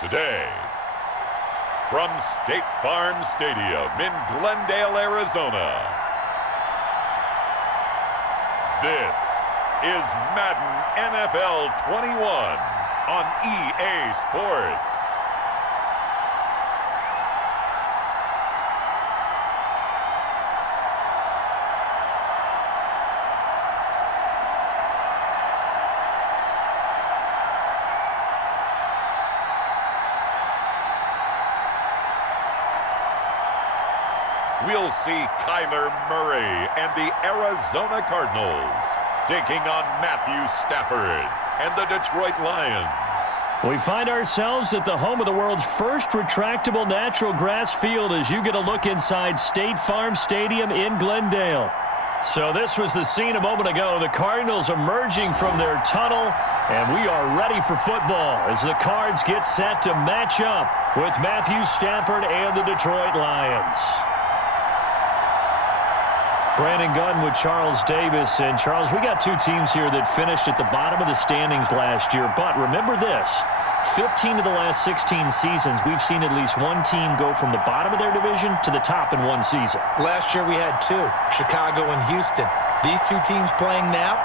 Today, from State Farm Stadium in Glendale, Arizona, this is Madden NFL 21 on EA Sports. We'll see Kyler Murray and the Arizona Cardinals taking on Matthew Stafford and the Detroit Lions. We find ourselves at the home of the world's first retractable natural grass field as you get a look inside State Farm Stadium in Glendale. So this was the scene a moment ago. The Cardinals emerging from their tunnel, and we are ready for football as the Cards get set to match up with Matthew Stafford and the Detroit Lions. Brandon Gunn with Charles Davis. And, Charles, we got two teams here that finished at the bottom of the standings last year. But remember this, 15 of the last 16 seasons, we've seen at least one team go from the bottom of their division to the top in one season. Last year we had two, Chicago and Houston. These two teams playing now,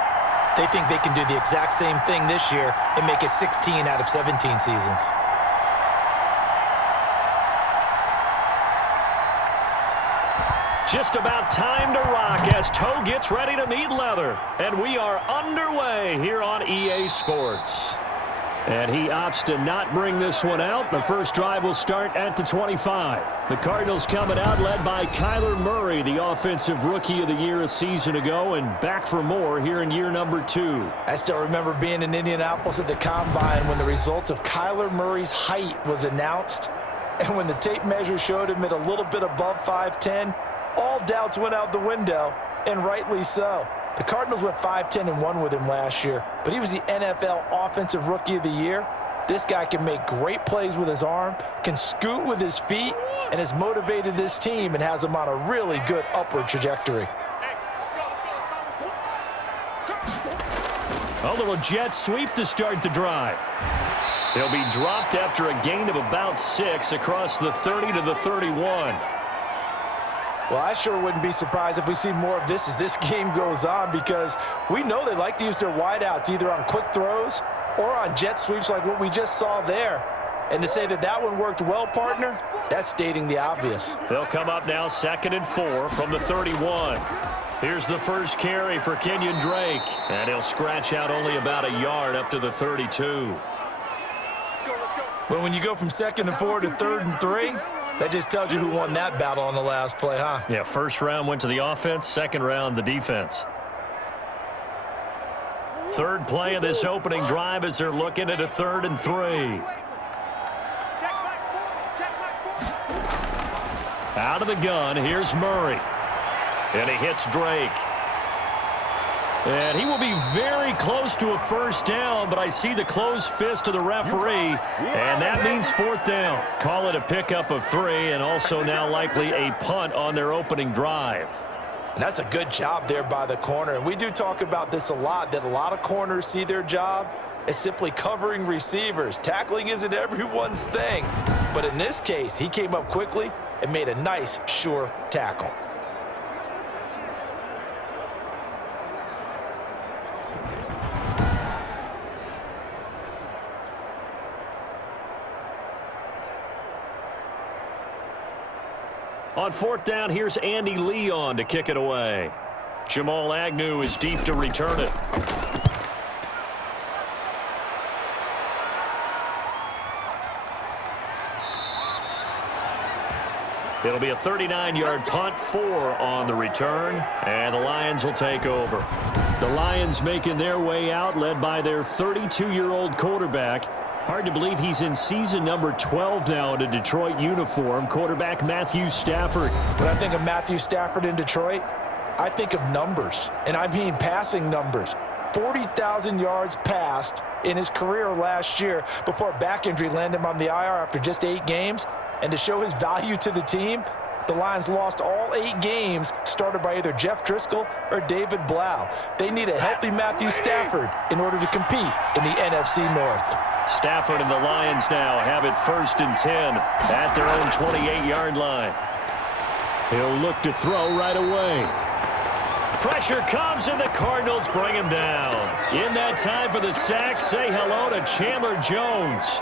they think they can do the exact same thing this year and make it 16 out of 17 seasons. Just about time to rock as Toe gets ready to meet leather. And we are underway here on EA Sports. And he opts to not bring this one out. The first drive will start at the 25. The Cardinals coming out led by Kyler Murray, the offensive rookie of the year a season ago, and back for more here in year number 2. I still remember being in Indianapolis at the Combine when the result of Kyler Murray's height was announced. And when the tape measure showed him at a little bit above 5'10", all doubts went out the window, and rightly so. The Cardinals went 5-10 and won with him last year, but he was the NFL Offensive Rookie of the Year. This guy can make great plays with his arm, can scoot with his feet, and has motivated this team and has them on a really good upward trajectory. A little jet sweep to start the drive. He'll be dropped after a gain of about 6 across the 30 to the 31. Well, I sure wouldn't be surprised if we see more of this as this game goes on, because we know they like to use their wideouts either on quick throws or on jet sweeps like what we just saw there. And to say that that one worked well, partner, that's stating the obvious. They'll come up now 2nd and 4 from the 31. Here's the first carry for Kenyon Drake, and he'll scratch out only about a yard up to the 32. Well, when you go from 2nd and 4 to 3rd and 3, that just tells you who won that battle on the last play, huh? Yeah, first round went to the offense, second round the defense. Third play of this opening drive as they're looking at a 3rd and 3. Out of the gun, here's Murray. And he hits Drake. And he will be very close to a first down, but I see the closed fist of the referee, and that means 4th down. Call it a pickup of 3, and also now likely a punt on their opening drive. And that's a good job there by the corner. And we do talk about this a lot, that a lot of corners see their job as simply covering receivers. Tackling isn't everyone's thing. But in this case, he came up quickly and made a nice, sure tackle. On 4th down, here's Andy Leon to kick it away. Jamal Agnew is deep to return it. It'll be a 39-yard punt, 4 on the return, and the Lions will take over. The Lions making their way out, led by their 32-year-old quarterback. Hard to believe he's in season number 12 now in a Detroit uniform. Quarterback Matthew Stafford. When I think of Matthew Stafford in Detroit, I think of numbers, and I mean passing numbers. 40,000 yards passed in his career last year before a back injury landed him on the IR after just 8 games. And to show his value to the team, the Lions lost all 8 games started by either Jeff Driscoll or David Blau. They need a healthy Matthew Stafford in order to compete in the NFC North. Stafford and the Lions now have it 1st and 10 at their own 28-yard line. He'll look to throw right away. Pressure comes, and the Cardinals bring him down. In that time for the sack, say hello to Chandler Jones.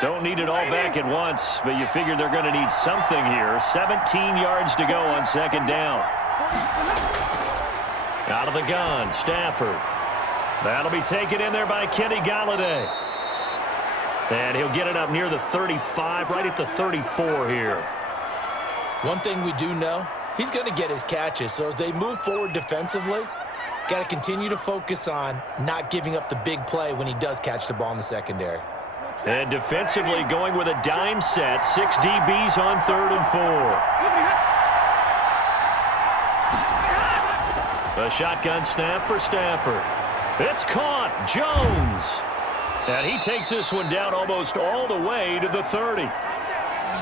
Don't need it all back at once, but you figure they're going to need something here. 17 yards to go on 2nd down. Out of the gun, Stafford. That'll be taken in there by Kenny Galladay. And he'll get it up near the 35, right at the 34 here. One thing we do know, he's going to get his catches. So as they move forward defensively, got to continue to focus on not giving up the big play when he does catch the ball in the secondary. And defensively going with a dime set. 6 DBs on 3rd and 4. A shotgun snap for Stafford. It's caught. Jones. And he takes this one down almost all the way to the 30.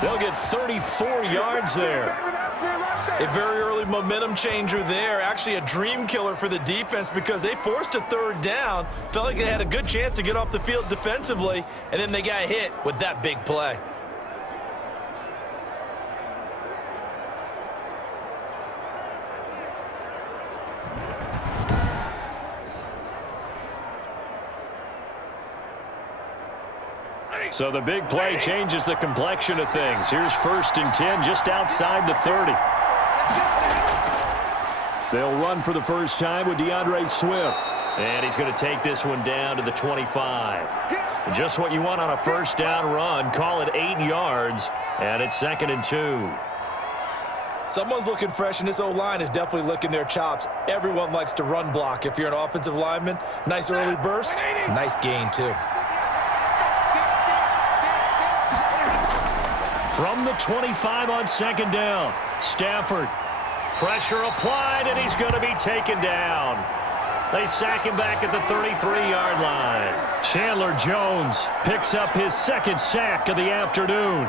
They'll get 34 yards there. A very early momentum changer there. Actually a dream killer for the defense because they forced a 3rd down. Felt like they had a good chance to get off the field defensively, and then they got hit with that big play. So the big play changes the complexion of things. Here's 1st and 10 just outside the 30. They'll run for the first time with DeAndre Swift. And he's going to take this one down to the 25. Just what you want on a 1st down run. Call it 8 yards, and it's 2nd and 2. Someone's looking fresh, and this O-line is definitely licking their chops. Everyone likes to run block. If you're an offensive lineman, nice early burst, nice gain too. From the 25 on 2nd down, Stafford. Pressure applied, and he's going to be taken down. They sack him back at the 33-yard line. Chandler Jones picks up his 2nd sack of the afternoon.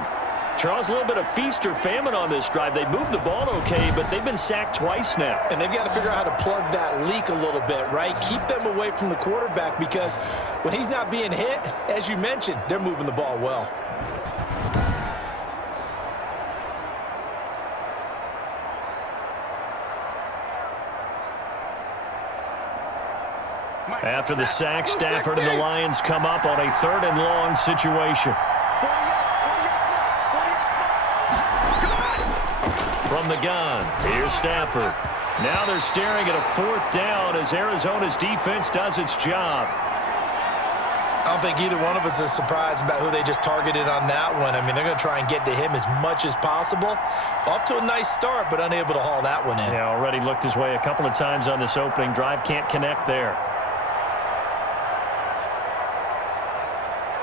Charles, a little bit of feast or famine on this drive. They moved the ball okay, but they've been sacked twice now. And they've got to figure out how to plug that leak a little bit, right? Keep them away from the quarterback because when he's not being hit, as you mentioned, they're moving the ball well. After the sack, Stafford and the Lions come up on a 3rd and long situation. From the gun, here's Stafford. Now they're staring at a 4th down as Arizona's defense does its job. I don't think either one of us is surprised about who they just targeted on that one. I mean, they're going to try and get to him as much as possible. Off to a nice start, but unable to haul that one in. Yeah, already looked his way a couple of times on this opening drive. Can't connect there.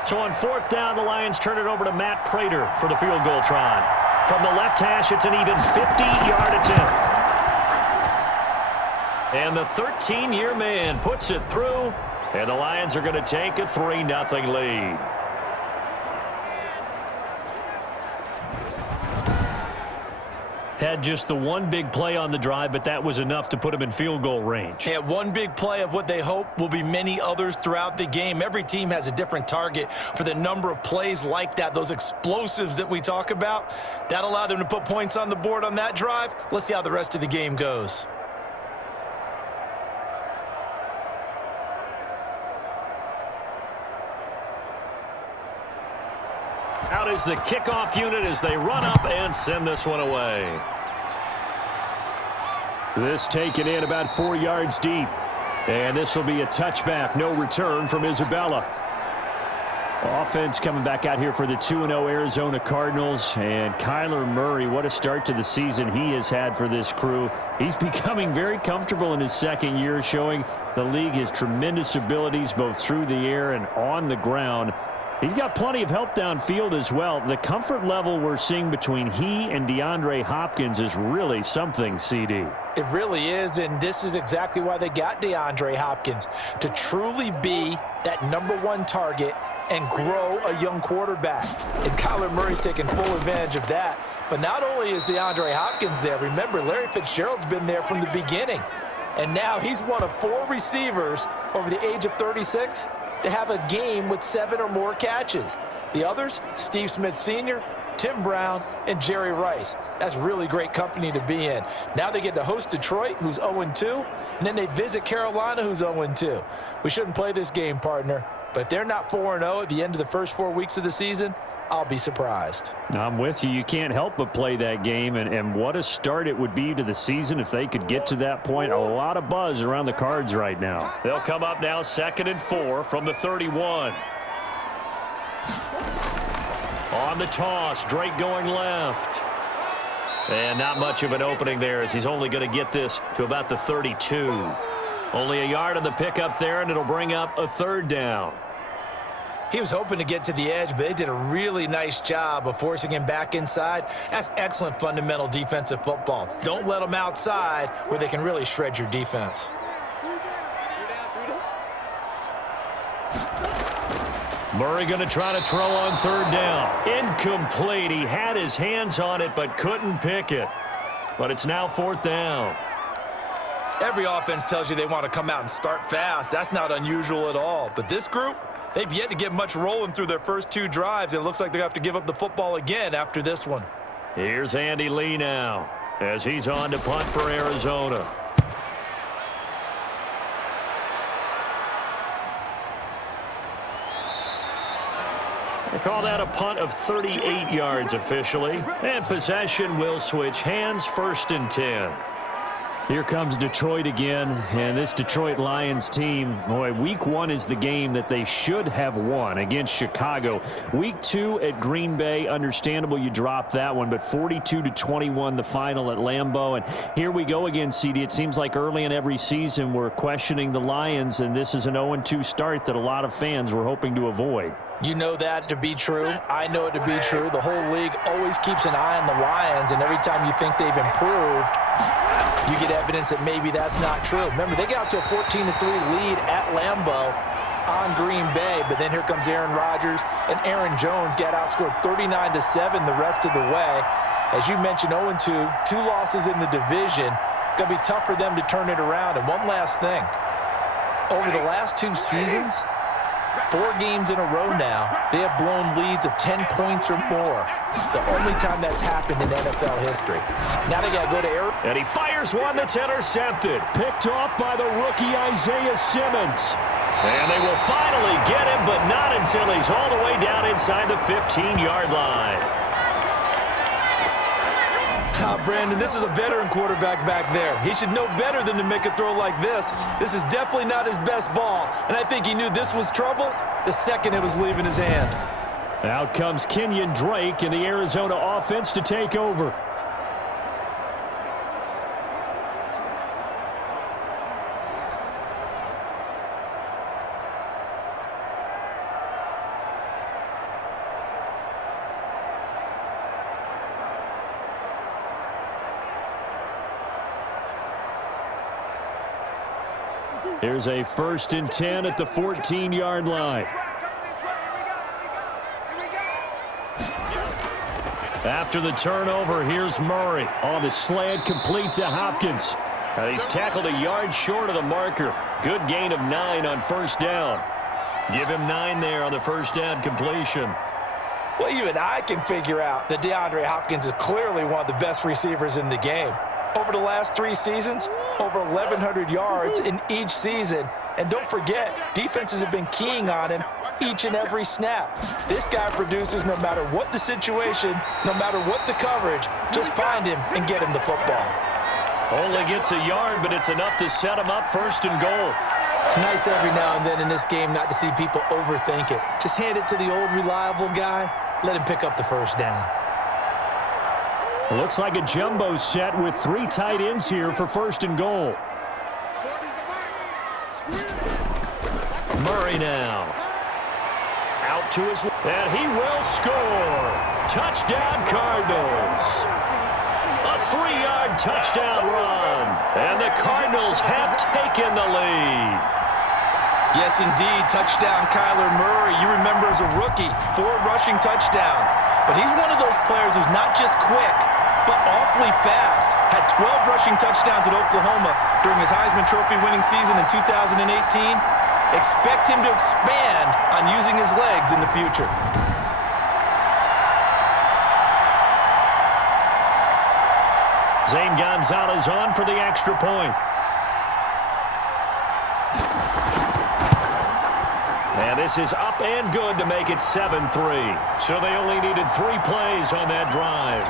So on 4th down, the Lions turn it over to Matt Prater for the field goal try. From the left hash, it's an even 50-yard attempt. And the 13-year man puts it through, and the Lions are going to take a 3-0 lead. Had just the one big play on the drive, but that was enough to put him in field goal range. Yeah, one big play of what they hope will be many others throughout the game. Every team has a different target for the number of plays like that, those explosives that we talk about. That allowed them to put points on the board on that drive. Let's see how the rest of the game goes. Out is the kickoff unit as they run up and send this one away. This taken in about 4 yards deep. And this will be a touchback. No return from Isabella. Offense coming back out here for the 2-0 Arizona Cardinals. And Kyler Murray, what a start to the season he has had for this crew. He's becoming very comfortable in his second year, showing the league his tremendous abilities both through the air and on the ground. He's got plenty of help downfield as well. The comfort level we're seeing between he and DeAndre Hopkins is really something, CD. It really is, and this is exactly why they got DeAndre Hopkins, to truly be that #1 target and grow a young quarterback. And Kyler Murray's taking full advantage of that. But not only is DeAndre Hopkins there, remember, Larry Fitzgerald's been there from the beginning. And now he's one of 4 receivers over the age of 36 to have a game with 7 or more catches. The others, Steve Smith Sr., Tim Brown, and Jerry Rice. That's really great company to be in. Now they get to host Detroit, who's 0-2, and then they visit Carolina, who's 0-2. We shouldn't play this game, partner. But if they're not 4-0 at the end of the first 4 weeks of the season, I'll be surprised. I'm with you. You can't help but play that game, and what a start it would be to the season if they could get to that point. A lot of buzz around the Cards right now. They'll come up now 2nd and 4 from the 31. On the toss, Drake going left. And not much of an opening there, as he's only going to get this to about the 32. Only a yard on the pickup there, and it'll bring up a 3rd down. He was hoping to get to the edge, but they did a really nice job of forcing him back inside. That's excellent fundamental defensive football. Don't let them outside where they can really shred your defense. Murray going to try to throw on 3rd down. Incomplete. He had his hands on it but couldn't pick it. But it's now 4th down. Every offense tells you they want to come out and start fast. That's not unusual at all. But this group, they've yet to get much rolling through their first 2 drives. It looks like they have to give up the football again after this one. Here's Andy Lee now as he's on to punt for Arizona. They call that a punt of 38 yards officially. And possession will switch hands, 1st and 10. Here comes Detroit again, and this Detroit Lions team, boy, week 1 is the game that they should have won against Chicago. Week 2 at Green Bay, understandable you dropped that one, but 42-21 the final at Lambeau. And here we go again, CD. It seems like early in every season we're questioning the Lions, and this is an 0-2 start that a lot of fans were hoping to avoid. You know that to be true. I know it to be true. The whole league always keeps an eye on the Lions, and every time you think they've improved, you get evidence that maybe that's not true. Remember, they got to a 14-3 lead at Lambeau on Green Bay, but then here comes Aaron Rodgers, and Aaron Jones got outscored 39-7 the rest of the way. As you mentioned, 0-2, 2 losses in the division. Going to be tough for them to turn it around. And one last thing. Over the last 2 seasons, 4 games in a row now, they have blown leads of 10 points or more. The only time that's happened in NFL history. Now they got to go to Arizona. And he fires one that's intercepted. Picked off by the rookie Isaiah Simmons. And they will finally get him, but not until he's all the way down inside the 15-yard line. Brandon, this is a veteran quarterback back there. He should know better than to make a throw like this. This is definitely not his best ball, and I think he knew this was trouble the second it was leaving his hand. Out comes Kenyon Drake and the Arizona offense to take over. Here's a 1st and 10 at the 14-yard line. After the turnover, here's Murray on the slant, complete to Hopkins. And he's tackled a yard short of the marker. Good gain of 9 on 1st down. Give him 9 there on the 1st down completion. Well, even I can figure out that DeAndre Hopkins is clearly one of the best receivers in the game. Over the last 3 seasons, over 1,100 yards in each season. And don't forget, defenses have been keying on him each and every snap. This guy produces no matter what the situation, no matter what the coverage. Just find him and get him the football. Only gets a yard, but it's enough to set him up 1st and goal. It's nice every now and then in this game not to see people overthink it. Just hand it to the old reliable guy. Let him pick up the first down. Looks like a jumbo set with 3 tight ends here for first and goal. Murray now. Out to his left, and he will score. Touchdown Cardinals. A 3-yard touchdown run. And the Cardinals have taken the lead. Yes, indeed. Touchdown Kyler Murray. You remember as a rookie, 4 rushing touchdowns. But he's one of those players who's not just quick, but awfully fast. Had 12 rushing touchdowns at Oklahoma during his Heisman Trophy winning season in 2018. Expect him to expand on using his legs in the future. Zane Gonzalez on for the extra point. And this is up and good to make it 7-3. So they only needed 3 plays on that drive.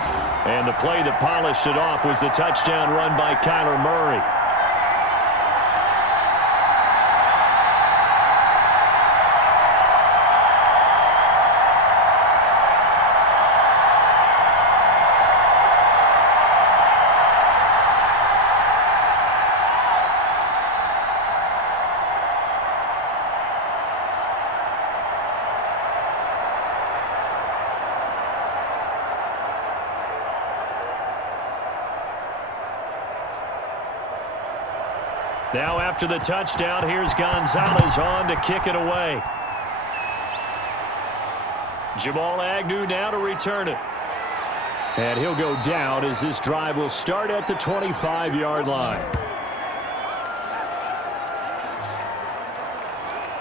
And the play that polished it off was the touchdown run by Kyler Murray. Now after the touchdown, here's Gonzalez on to kick it away. Jamal Agnew now to return it. And he'll go down as this drive will start at the 25-yard line.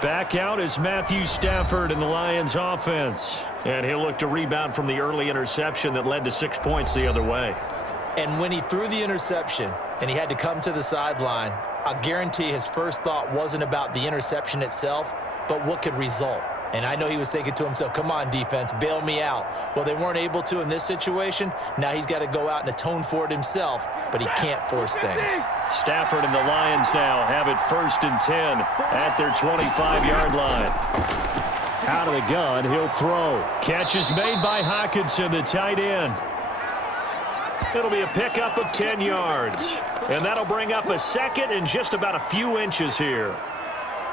Back out is Matthew Stafford in the Lions offense. And he'll look to rebound from the early interception that led to 6 points the other way. And when he threw the interception and he had to come to the sideline, I guarantee his first thought wasn't about the interception itself, but what could result. And I know he was thinking to himself, come on, defense, bail me out. Well, they weren't able to in this situation. Now he's got to go out and atone for it himself, but he can't force things. Stafford and the Lions now have it 1st and 10 at their 25-yard line. Out of the gun, he'll throw. Catch is made by Hockenson, the tight end. It'll be a pickup of 10 yards. And that'll bring up a second and just about a few inches here.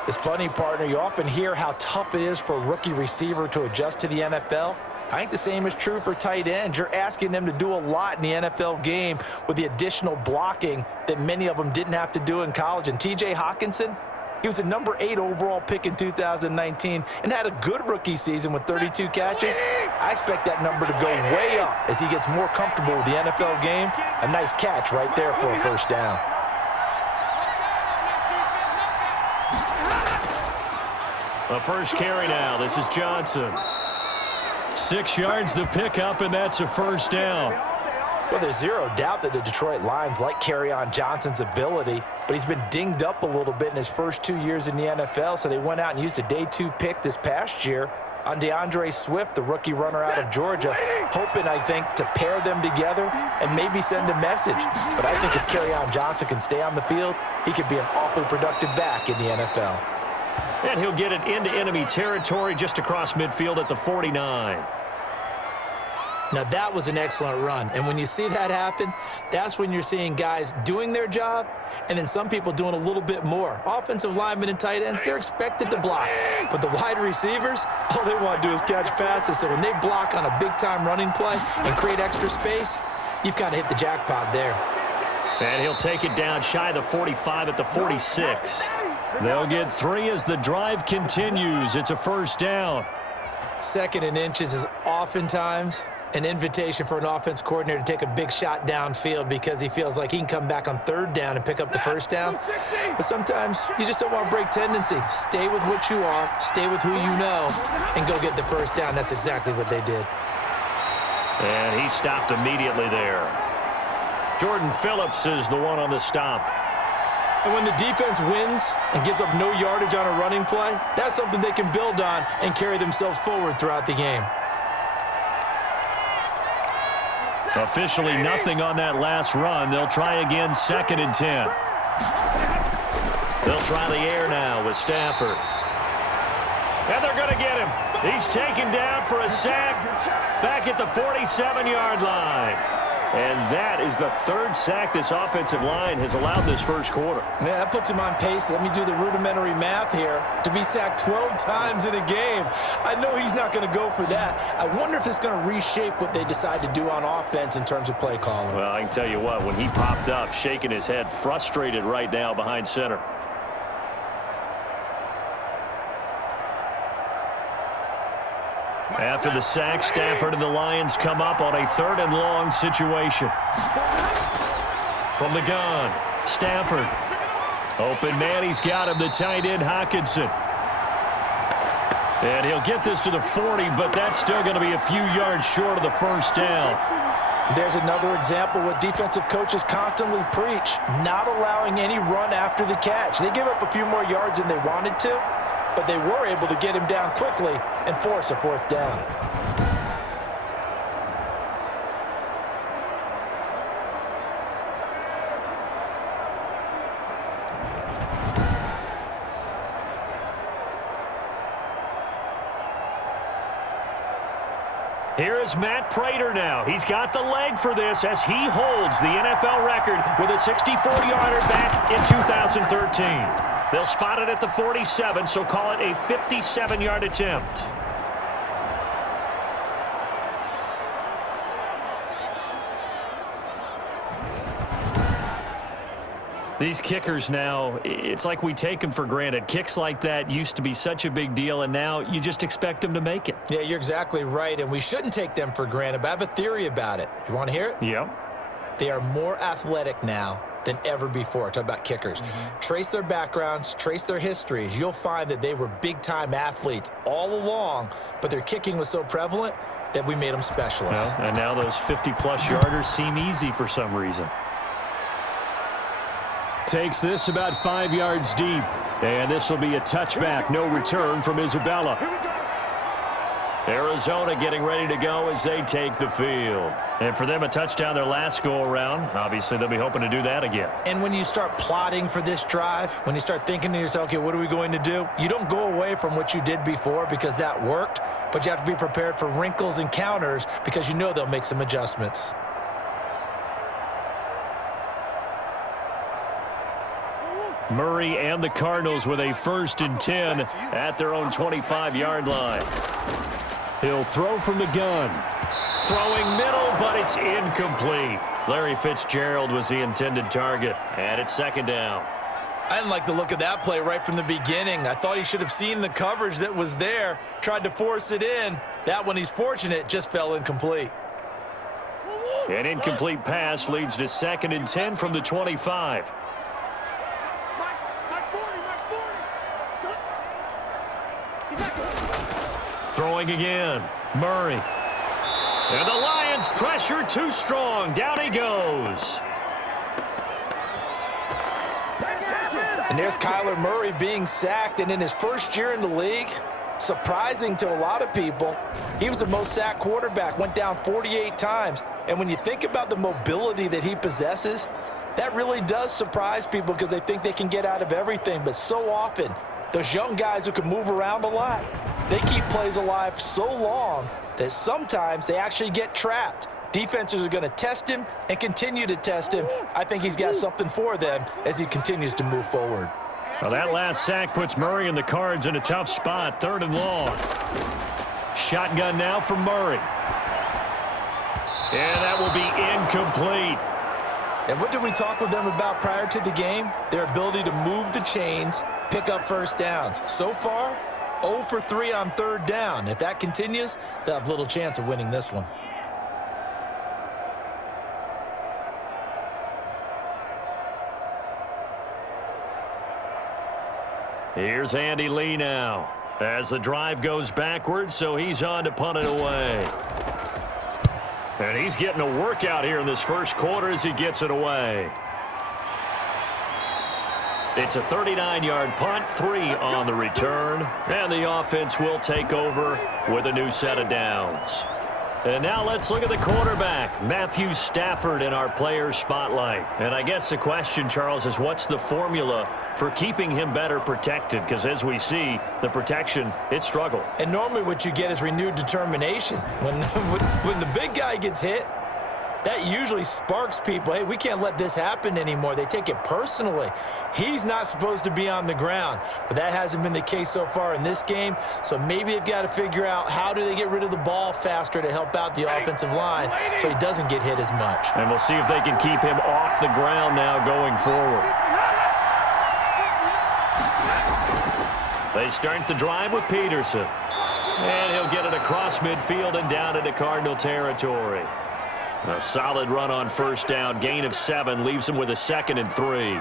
It's funny, partner. You often hear how tough it is for a rookie receiver to adjust to the NFL. I think the same is true for tight ends. You're asking them to do a lot in the NFL game with the additional blocking that many of them didn't have to do in college. And T.J. Hockenson, he was the number 8 overall pick in 2019 and had a good rookie season with 32 catches. I expect that number to go way up as he gets more comfortable with the NFL game. A nice catch right there for a first down. A first carry now. This is Johnson. 6 yards the pickup, and that's a first down. Well, there's zero doubt that the Detroit Lions like Kerryon Johnson's ability, but he's been dinged up a little bit in his first 2 years in the NFL, so they went out and used a day 2 pick this past year on DeAndre Swift, the rookie runner out of Georgia, hoping, I think, to pair them together and maybe send a message. But I think if Kerryon Johnson can stay on the field, he could be an awfully productive back in the NFL. And he'll get it into enemy territory just across midfield at the 49. Now, that was an excellent run. And when you see that happen, that's when you're seeing guys doing their job and then some people doing a little bit more. Offensive linemen and tight ends, they're expected to block. But the wide receivers, all they want to do is catch passes. So when they block on a big-time running play and create extra space, you've kind of hit the jackpot there. And he'll take it down shy of the 45 at the 46. They'll get 3 as the drive continues. It's a first down. 2nd and inches is oftentimes an invitation for an offense coordinator to take a big shot downfield because he feels like he can come back on 3rd down and pick up the first down. But sometimes you just don't want to break tendency. Stay with what you are, stay with who you know, and go get the first down. That's exactly what they did. And he stopped immediately there. Jordan Phillips is the one on the stop. And when the defense wins and gives up no yardage on a running play, that's something they can build on and carry themselves forward throughout the game. Officially nothing on that last run. They'll try again 2nd and 10. They'll try the air now with Stafford. And they're going to get him. He's taken down for a sack back at the 47-yard line. And that is the third sack this offensive line has allowed this first quarter. Yeah, that puts him on pace. Let me do the rudimentary math here. To be sacked 12 times in a game, I know he's not going to go for that. I wonder if it's going to reshape what they decide to do on offense in terms of play calling. Well, I can tell you what, when he popped up, shaking his head, frustrated right now behind center. After the sack, Stafford and the Lions come up on a 3rd and long situation. From the gun, Stafford. Open man, he's got him, the tight end, Hockenson. And he'll get this to the 40, but that's still going to be a few yards short of the first down. There's another example what defensive coaches constantly preach, not allowing any run after the catch. They give up a few more yards than they wanted to, but they were able to get him down quickly and force a 4th down. Here is Matt Prater now. He's got the leg for this as he holds the NFL record with a 64-yarder back in 2013. They'll spot it at the 47, so call it a 57-yard attempt. These kickers now, it's like we take them for granted. Kicks like that used to be such a big deal, and now you just expect them to make it. Yeah, you're exactly right, and we shouldn't take them for granted, but I have a theory about it. You want to hear it? Yep. They are more athletic now than ever before. Talk about kickers. Trace their backgrounds, trace their histories. You'll find that they were big-time athletes all along, but their kicking was so prevalent that we made them specialists. Well, and now those 50-plus yarders seem easy for some reason. Takes this about 5 yards deep, and this will be a touchback. No return from Isabella. Arizona getting ready to go as they take the field. And for them, a touchdown their last go-around. Obviously, they'll be hoping to do that again. And when you start plotting for this drive, when you start thinking to yourself, okay, what are we going to do? You don't go away from what you did before because that worked, but you have to be prepared for wrinkles and counters because you know they'll make some adjustments. Murray and the Cardinals with a 1st and 10 at their own 25-yard line. He'll throw from the gun. Throwing middle, but it's incomplete. Larry Fitzgerald was the intended target, and it's 2nd down. I didn't like the look of that play right from the beginning. I thought he should have seen the coverage that was there, tried to force it in. That one, he's fortunate, just fell incomplete. An incomplete pass leads to 2nd and 10 from the 25. Throwing again, Murray. And the Lions pressure too strong. Down he goes. And there's Kyler Murray being sacked, and in his first year in the league, surprising to a lot of people, he was the most sacked quarterback, went down 48 times. And when you think about the mobility that he possesses, that really does surprise people because they think they can get out of everything. But so often, those young guys who can move around a lot, they keep plays alive so long that sometimes they actually get trapped. Defenses are going to test him and continue to test him. I think he's got something for them as he continues to move forward. Well, that last sack puts Murray and the Cards in a tough spot. 3rd and long. Shotgun now for Murray. And that will be incomplete. And what did we talk with them about prior to the game? Their ability to move the chains, pick up 1st downs. So far, 0 for 3 on 3rd down. If that continues, they'll have little chance of winning this one. Here's Andy Lee now as the drive goes backwards, so he's on to punt it away. And he's getting a workout here in this first quarter as he gets it away. It's a 39-yard punt, 3 on the return, and the offense will take over with a new set of downs. And now let's look at the quarterback, Matthew Stafford, in our player spotlight. And I guess the question, Charles, is what's the formula for keeping him better protected? Because as we see, the protection, it struggled. And normally what you get is renewed determination. When the big guy gets hit, that usually sparks people. Hey, we can't let this happen anymore. They take it personally. He's not supposed to be on the ground, but that hasn't been the case so far in this game. So maybe they've got to figure out how do they get rid of the ball faster to help out the offensive line so he doesn't get hit as much. And we'll see if they can keep him off the ground now going forward. They start the drive with Peterson. And he'll get it across midfield and down into Cardinal territory. A solid run on first down, gain of 7, leaves him with a 2nd and 3.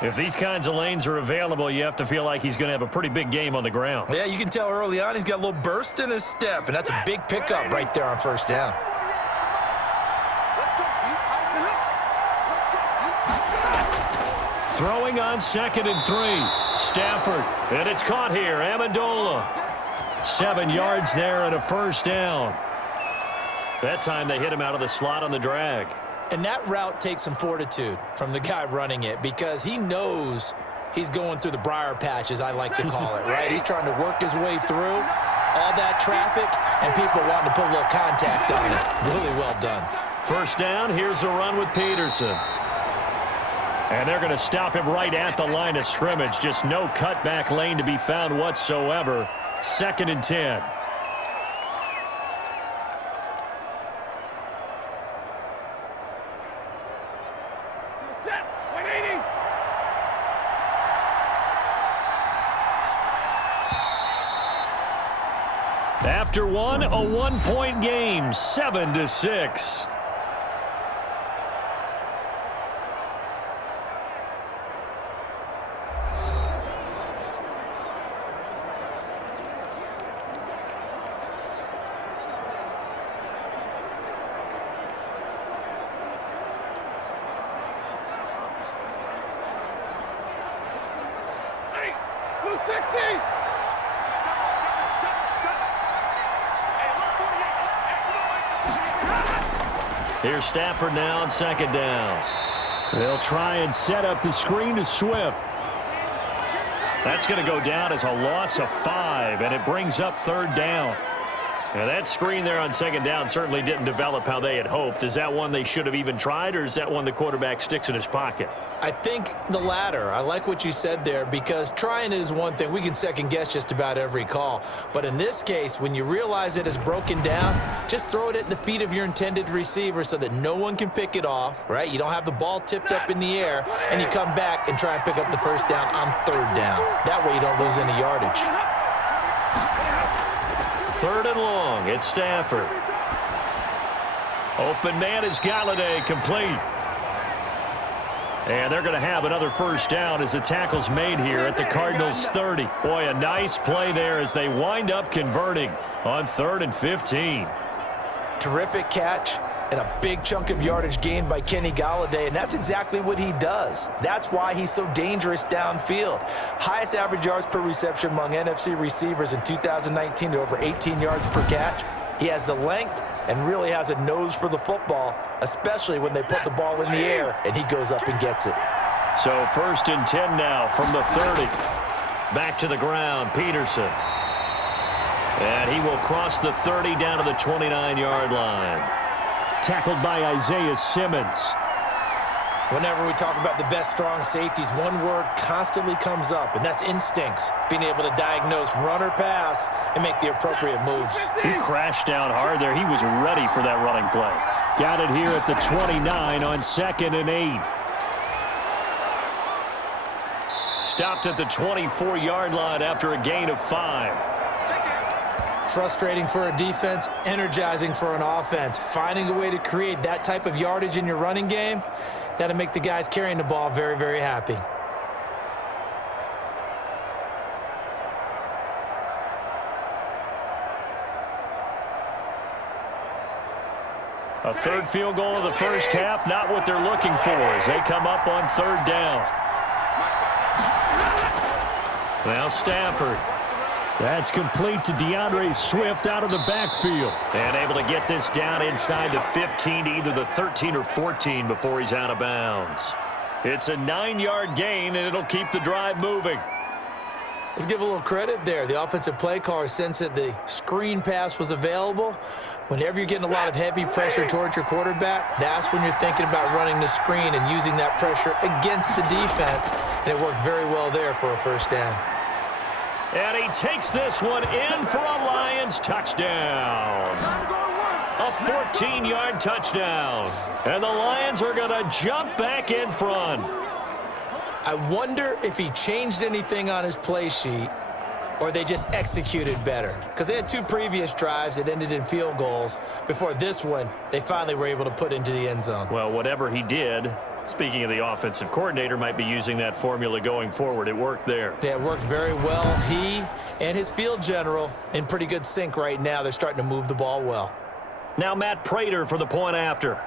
If these kinds of lanes are available, you have to feel like he's going to have a pretty big game on the ground. Yeah, you can tell early on he's got a little burst in his step, and that's a big pickup right there on first down. Throwing on 2nd and 3. Stafford, and it's caught here. Amendola. 7 yards there and a first down. That time they hit him out of the slot on the drag. And that route takes some fortitude from the guy running it because he knows he's going through the briar patch, as I like to call it, right? He's trying to work his way through all that traffic and people wanting to put a little contact on it. Really well done. First down, here's a run with Peterson. And they're going to stop him right at the line of scrimmage. Just no cutback lane to be found whatsoever. 2nd and 10. After one, a 1-point game, 7-6. Here's Stafford now on 2nd down. They'll try and set up the screen to Swift. That's going to go down as a loss of 5, and it brings up 3rd down. Now that screen there on 2nd down certainly didn't develop how they had hoped. Is that one they should have even tried, or is that one the quarterback sticks in his pocket? I think the latter. I like what you said there because trying it is one thing. We can second guess just about every call. But in this case, when you realize it is broken down, just throw it at the feet of your intended receiver so that no one can pick it off, right? You don't have the ball tipped up in the air, and you come back and try and pick up the first down on 3rd down. That way you don't lose any yardage. 3rd and long. It's Stafford. Open man is Galladay, complete. And they're going to have another first down as the tackle's made here at the Cardinals' 30. Boy, a nice play there as they wind up converting on 3rd and 15. Terrific catch and a big chunk of yardage gained by Kenny Galladay, and that's exactly what he does. That's why he's so dangerous downfield. Highest average yards per reception among NFC receivers in 2019 to over 18 yards per catch. He has the length and really has a nose for the football, especially when they put the ball in the air and he goes up and gets it. So 1st and 10 now from the 30. Back to the ground, Peterson. And he will cross the 30 down to the 29-yard line. Tackled by Isaiah Simmons. Whenever we talk about the best strong safeties, one word constantly comes up, and that's instincts. Being able to diagnose run or pass and make the appropriate moves. He crashed down hard there. He was ready for that running play. Got it here at the 29 on 2nd and 8. Stopped at the 24-yard line after a gain of 5. Frustrating for a defense, energizing for an offense. Finding a way to create that type of yardage in your running game, that'll make the guys carrying the ball very, very happy. A 3rd field goal of the first half, not what they're looking for as they come up on 3rd down. Now Stafford. That's complete to DeAndre Swift out of the backfield. And able to get this down inside the 15 to either the 13 or 14 before he's out of bounds. It's a 9-yard gain, and it'll keep the drive moving. Let's give a little credit there. The offensive play caller sensed that the screen pass was available. Whenever you're getting a lot of heavy pressure towards your quarterback, that's when you're thinking about running the screen and using that pressure against the defense. And it worked very well there for a first down. And he takes this one in for a Lions touchdown. A 14-yard touchdown. And the Lions are going to jump back in front. I wonder if he changed anything on his play sheet or they just executed better. Because they had 2 previous drives that ended in field goals. Before this one, they finally were able to put into the end zone. Well, whatever he did, speaking of the offensive coordinator, might be using that formula going forward. It worked there. Yeah, it worked very well. He and his field general in pretty good sync right now. They're starting to move the ball well. Now Matt Prater for the point after.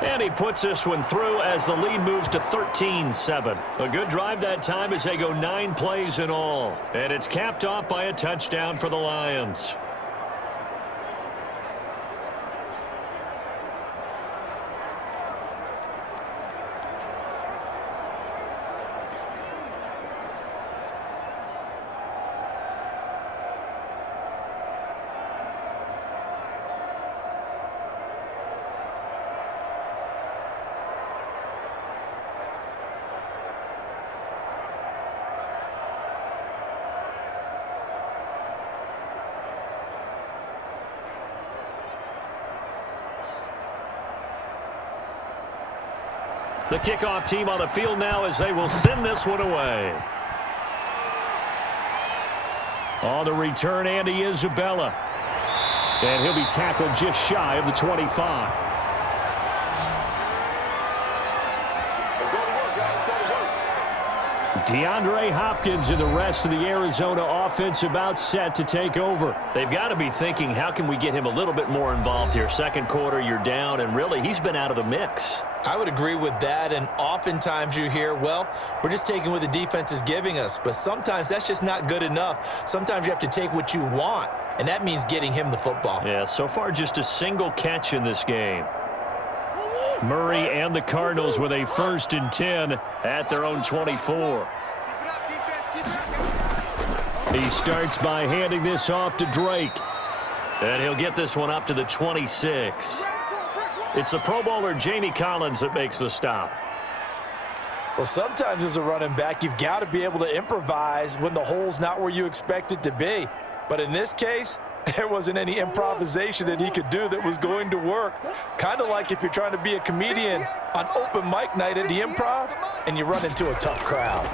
And he puts this one through as the lead moves to 13-7. A good drive that time as they go 9 plays in all. And it's capped off by a touchdown for the Lions. The kickoff team on the field now as they will send this one away. On the return, Andy Isabella. And he'll be tackled just shy of the 25. DeAndre Hopkins and the rest of the Arizona offense about set to take over. They've got to be thinking, how can we get him a little bit more involved here? Second quarter, you're down, and really, he's been out of the mix. I would agree with that, and oftentimes you hear, well, we're just taking what the defense is giving us, but sometimes that's just not good enough. Sometimes you have to take what you want, and that means getting him the football. Yeah, so far just a single catch in this game. Murray and the Cardinals with a 1st and 10 at their own 24. He starts by handing this off to Drake. And he'll get this one up to the 26. It's the Pro Bowler Jamie Collins that makes the stop. Well, sometimes as a running back, you've got to be able to improvise when the hole's not where you expect it to be. But in this case, there wasn't any improvisation that he could do that was going to work. Kind of like if you're trying to be a comedian on open mic night at the Improv and you run into a tough crowd.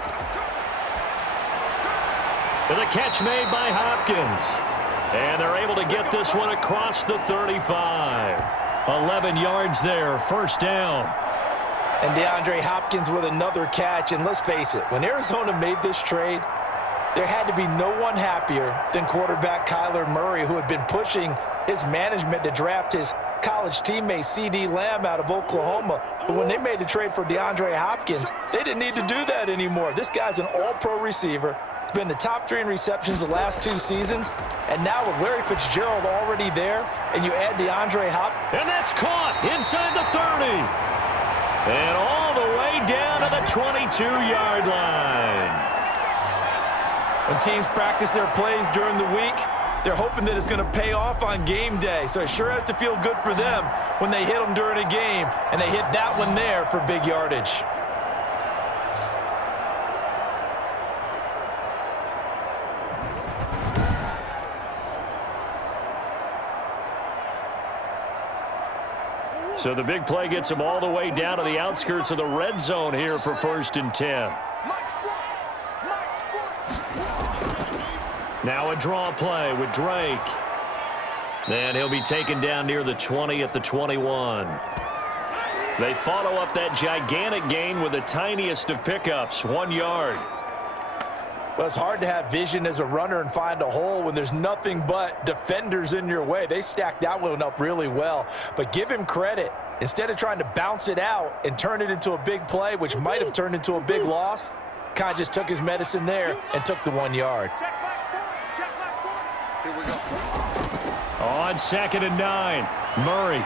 And the catch made by Hopkins. And they're able to get this one across the 35. 11 yards there, 1st down. And DeAndre Hopkins with another catch. And let's face it, when Arizona made this trade, there had to be no one happier than quarterback Kyler Murray, who had been pushing his management to draft his college teammate C.D. Lamb out of Oklahoma. But when they made the trade for DeAndre Hopkins, they didn't need to do that anymore. This guy's an all-pro receiver. He's been the top 3 in receptions the last 2 seasons. And now with Larry Fitzgerald already there, and you add DeAndre Hopkins. And that's caught inside the 30. And all the way down to the 22-yard line. When teams practice their plays during the week, they're hoping that it's going to pay off on game day. So it sure has to feel good for them when they hit them during a game, and they hit that one there for big yardage. So the big play gets them all the way down to the outskirts of the red zone here for 1st and 10. Now a draw play with Drake. And he'll be taken down near the 20 at the 21. They follow up that gigantic gain with the tiniest of pickups, 1 yard. Well, it's hard to have vision as a runner and find a hole when there's nothing but defenders in your way. They stacked that one up really well. But give him credit. Instead of trying to bounce it out and turn it into a big play, which might have turned into a big loss, kind of just took his medicine there and took the 1 yard. Here we go. On 2nd and 9, Murray.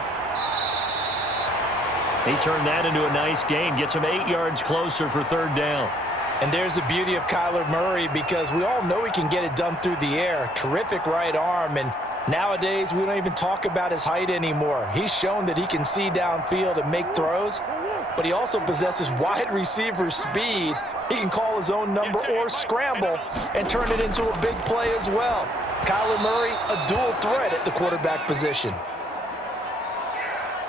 He turned that into a nice gain, gets him 8 yards closer for 3rd down. And there's the beauty of Kyler Murray, because we all know he can get it done through the air. Terrific right arm, and nowadays we don't even talk about his height anymore. He's shown that he can see downfield and make throws, but he also possesses wide receiver speed. He can call his own number or scramble and turn it into a big play as well. Kyler Murray, a dual threat at the quarterback position.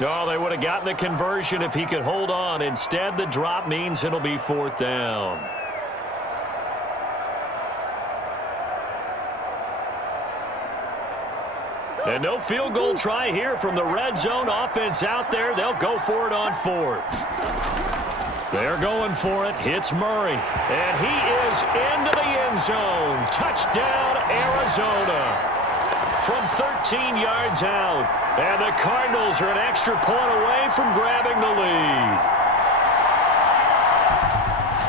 Oh, they would have gotten the conversion if he could hold on. Instead, the drop means it'll be 4th down. And no field goal try here from the red zone offense out there. They'll go for it on 4th. They're going for it. Hits Murray. And he is into the end zone. Touchdown, Arizona. From 13 yards out. And the Cardinals are an extra point away from grabbing the lead.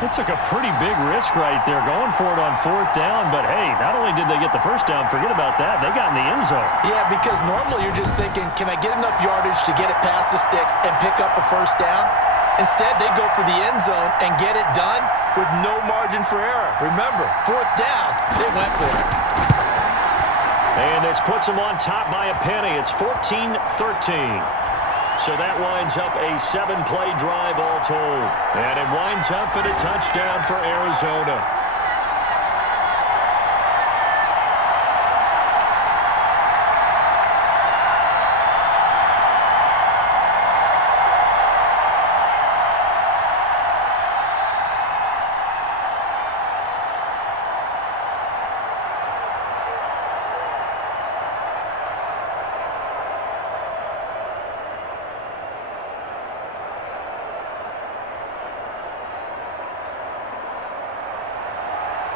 They took a pretty big risk right there going for it on 4th down. But, hey, not only did they get the first down, forget about that, they got in the end zone. Yeah, because normally you're just thinking, can I get enough yardage to get it past the sticks and pick up a first down? Instead, they go for the end zone and get it done with no margin for error. Remember, 4th down, they went for it. And this puts them on top by a penny. It's 14-13. So that winds up a 7-play drive all told. And it winds up in a touchdown for Arizona.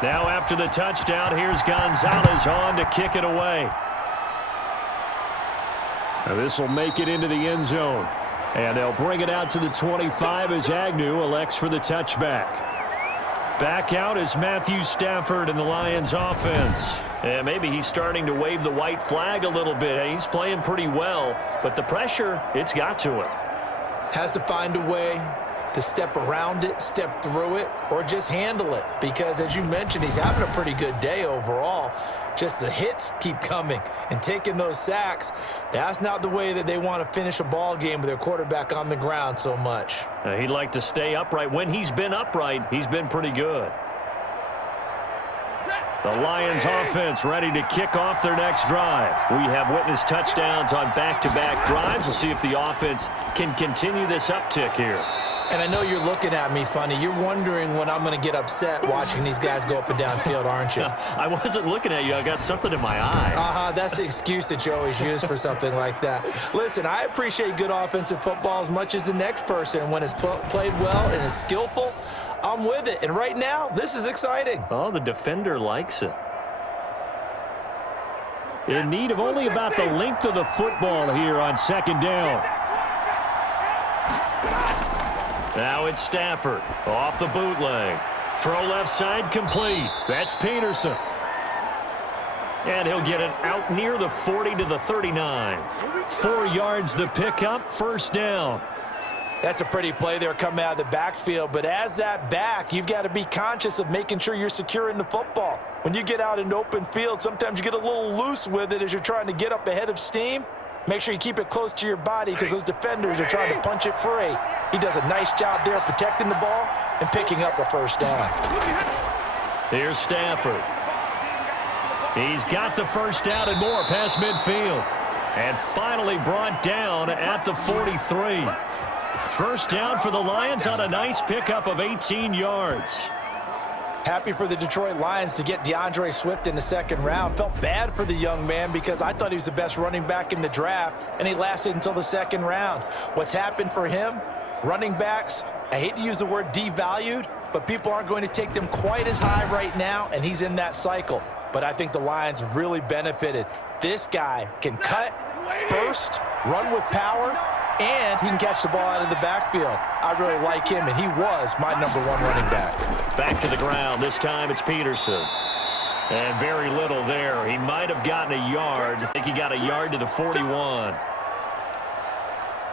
Now after the touchdown, here's Gonzalez on to kick it away. Now this will make it into the end zone. And they'll bring it out to the 25 as Agnew elects for the touchback. Back out is Matthew Stafford in the Lions offense. And maybe he's starting to wave the white flag a little bit. He's playing pretty well, but the pressure, it's got to him. Has to find a way to step around it, step through it, or just handle it. Because, as you mentioned, he's having a pretty good day overall. Just the hits keep coming and taking those sacks. That's not the way that they want to finish a ball game with their quarterback on the ground so much. He'd like to stay upright. When he's been upright, he's been pretty good. The Lions offense ready to kick off their next drive. We have witnessed touchdowns on back-to-back drives. We'll see if the offense can continue this uptick here. And I know you're looking at me funny. You're wondering when I'm going to get upset watching these guys go up and down field, aren't you? I wasn't looking at you. I got something in my eye. That's the excuse that you always use for something like that. Listen, I appreciate good offensive football as much as the next person. When it's played well and is skillful, I'm with it. And right now, this is exciting. Oh, the defender likes it. In need of only about the length of the football here on 2nd down. Now it's Stafford off the bootleg. Throw left side complete. That's Peterson. And he'll get it out near the 40 to the 39. 4 yards the pickup, 1st down. That's a pretty play there coming out of the backfield. But as that back, you've got to be conscious of making sure you're securing the football. When you get out in open field, sometimes you get a little loose with it as you're trying to get up ahead of steam. Make sure you keep it close to your body because those defenders are trying to punch it free. He does a nice job there protecting the ball and picking up a 1st down. Here's Stafford. He's got the 1st down and more past midfield. And finally brought down at the 43. 1st down for the Lions on a nice pickup of 18 yards. Happy for the Detroit Lions to get DeAndre Swift in the 2nd round. Felt bad for the young man because I thought he was the best running back in the draft, and he lasted until the 2nd round. What's happened for him? Running backs, I hate to use the word devalued, but people aren't going to take them quite as high right now, and he's in that cycle. But I think the Lions really benefited. This guy can cut, burst, run with power, and he can catch the ball out of the backfield. I really like him, and he was my #1 running back. Back to the ground. This time it's Peterson. And very little there. He might have gotten a yard. I think he got a yard to the 41.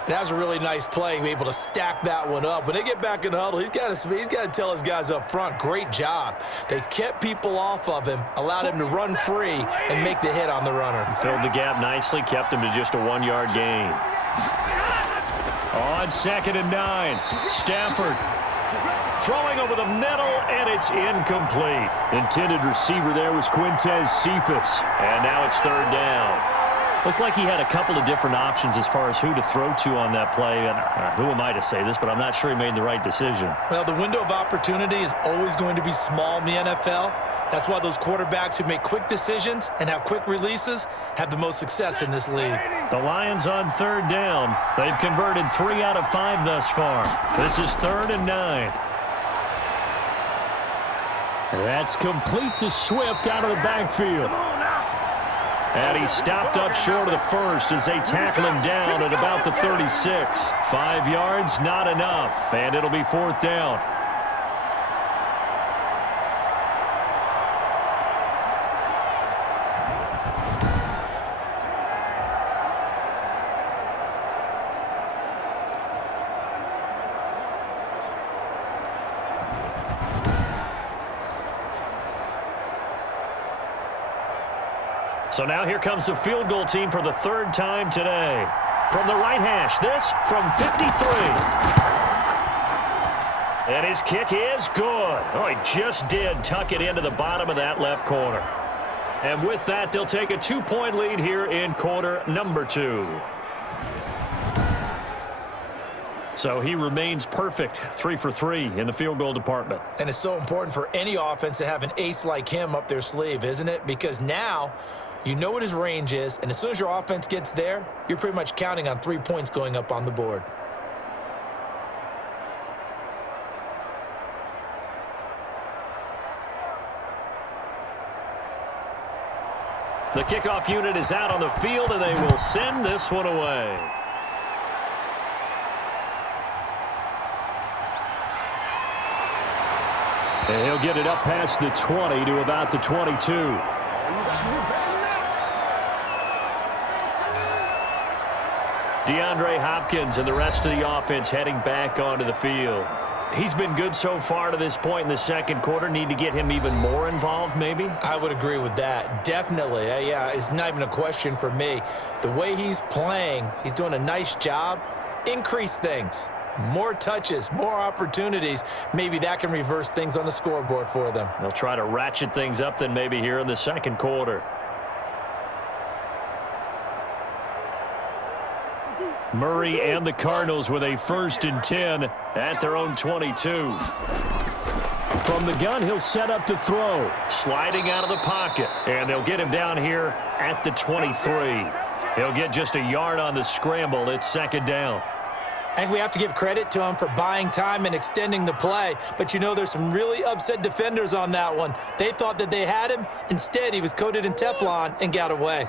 That was a really nice play, able to stack that one up. When they get back in the huddle, he's got to tell his guys up front, great job. They kept people off of him, allowed him to run free and make the hit on the runner. Filled the gap nicely, kept him to just a 1-yard gain. On 2nd and 9, Stafford throwing over the middle, and it's incomplete. Intended receiver there was Quintez Cephas, and now it's 3rd down. Looked like he had a couple of different options as far as who to throw to on that play. And who am I to say this, but I'm not sure he made the right decision. Well, the window of opportunity is always going to be small in the NFL. That's why those quarterbacks who make quick decisions and have quick releases have the most success in this league. The Lions on 3rd down. They've converted 3 out of 5 thus far. This is 3rd and 9. That's complete to Swift out of the backfield. And he stopped up short of the first as they tackle him down at about the 36. 5 yards, not enough, and it'll be 4th down. So now here comes the field goal team for the 3rd time today. From the right hash, this from 53. And his kick is good. Oh, he just did tuck it into the bottom of that left corner. And with that, they'll take a 2-point lead here in quarter number 2. So he remains perfect, 3 for 3 in the field goal department. And it's so important for any offense to have an ace like him up their sleeve, isn't it? Because now you know what his range is, and as soon as your offense gets there, you're pretty much counting on 3 points going up on the board. The kickoff unit is out on the field, and they will send this one away. And he'll get it up past the 20 to about the 22. DeAndre Hopkins and the rest of the offense heading back onto the field. He's been good so far to this point in the second quarter. Need to get him even more involved, maybe? I would agree with that. Definitely. Yeah, it's not even a question for me. The way he's playing, he's doing a nice job. Increase things. More touches, more opportunities. Maybe that can reverse things on the scoreboard for them. They'll try to ratchet things up then maybe here in the second quarter. Murray and the Cardinals with a 1st and 10 at their own 22. From the gun, he'll set up to throw. Sliding out of the pocket. And they'll get him down here at the 23. He'll get just a yard on the scramble. It's 2nd down. I think we have to give credit to him for buying time and extending the play. But, you know, there's some really upset defenders on that one. They thought that they had him. Instead, he was coated in Teflon and got away.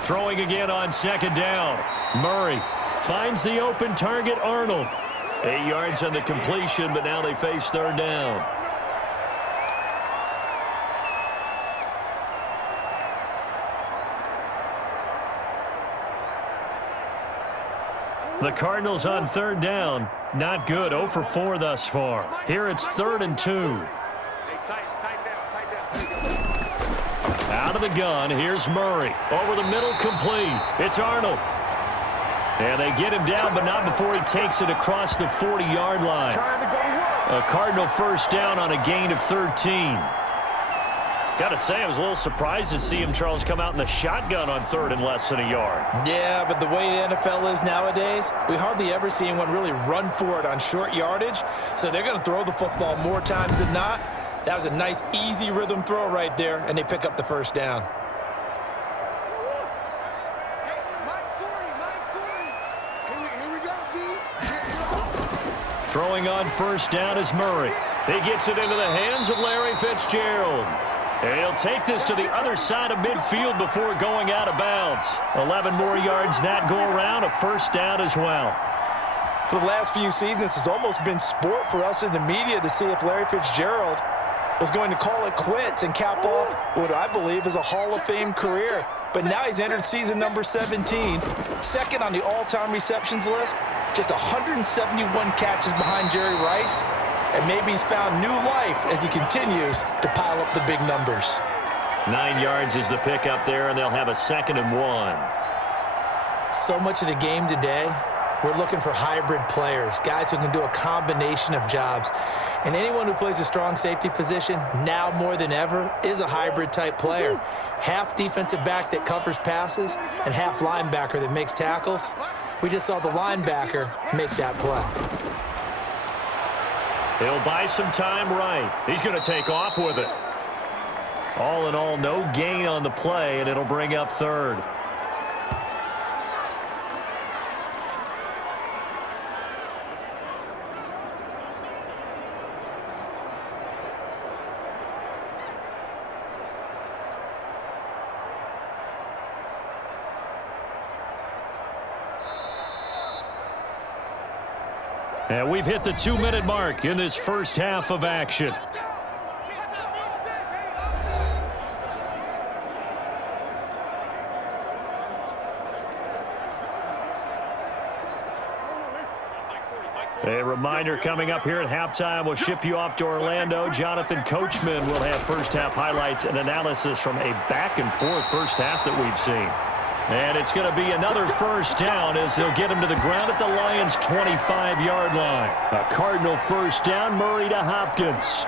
Throwing again on 2nd down. Murray finds the open target, Arnold. 8 yards on the completion, but now they face 3rd down. The Cardinals on 3rd down. Not good. 0 for 4 thus far. Here it's 3rd and 2. Out of the gun, here's Murray. Over the middle, complete. It's Arnold. And they get him down, but not before he takes it across the 40-yard line. A Cardinal 1st down on a gain of 13. Got to say, I was a little surprised to see him, Charles, come out in the shotgun on 3rd and less than a yard. Yeah, but the way the NFL is nowadays, we hardly ever see anyone really run for it on short yardage. So they're going to throw the football more times than not. That was a nice, easy rhythm throw right there, and they pick up the 1st down. Throwing on 1st down is Murray. He gets it into the hands of Larry Fitzgerald. And he'll take this to the other side of midfield before going out of bounds. 11 more yards that go around, a first down as well. For the last few seasons, it's almost been sport for us in the media to see if Larry Fitzgerald was going to call it quits and cap off what I believe is a Hall of Fame career. But now he's entered season number 17, second on the all-time receptions list, just 171 catches behind Jerry Rice, and maybe he's found new life as he continues to pile up the big numbers. 9 yards is the pickup there, and they'll have a 2nd and 1. So much of the game today, we're looking for hybrid players, guys who can do a combination of jobs. And anyone who plays a strong safety position, now more than ever, is a hybrid-type player. Half defensive back that covers passes and half linebacker that makes tackles. We just saw the linebacker make that play. He'll buy some time right. He's going to take off with it. All in all, no gain on the play, and it'll bring up 3rd. And we've hit the 2-minute mark in this first half of action. A reminder coming up here at halftime. We'll ship you off to Orlando. Jonathan Coachman will have first half highlights and analysis from a back-and-forth first half that we've seen. And it's going to be another first down as they'll get him to the ground at the Lions' 25-yard line. A Cardinal first down, Murray to Hopkins.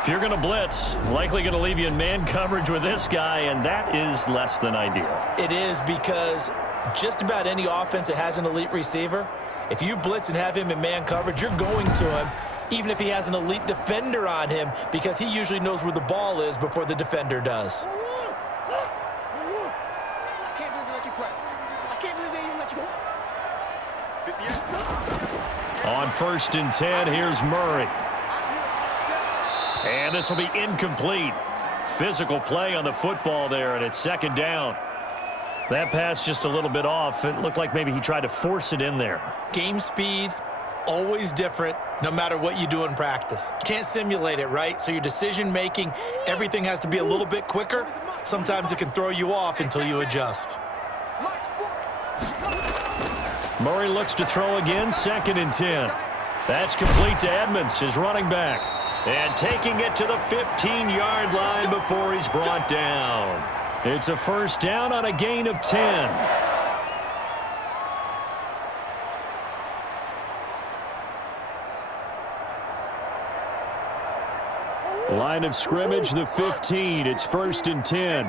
If you're going to blitz, likely going to leave you in man coverage with this guy, and that is less than ideal. It is, because just about any offense that has an elite receiver, if you blitz and have him in man coverage, you're going to him, even if he has an elite defender on him, because he usually knows where the ball is before the defender does. On 1st and 10, here's Murray. And this will be incomplete. Physical play on the football there, and it's 2nd down. That pass just a little bit off. It looked like maybe he tried to force it in there. Game speed, always different, no matter what you do in practice. You can't simulate it, right? So your decision-making, everything has to be a little bit quicker. Sometimes it can throw you off until you adjust. Murray looks to throw again, 2nd and 10. That's complete to Edmonds, his running back. And taking it to the 15-yard line before he's brought down. It's a first down on a gain of 10. Line of scrimmage, the 15. It's 1st and 10.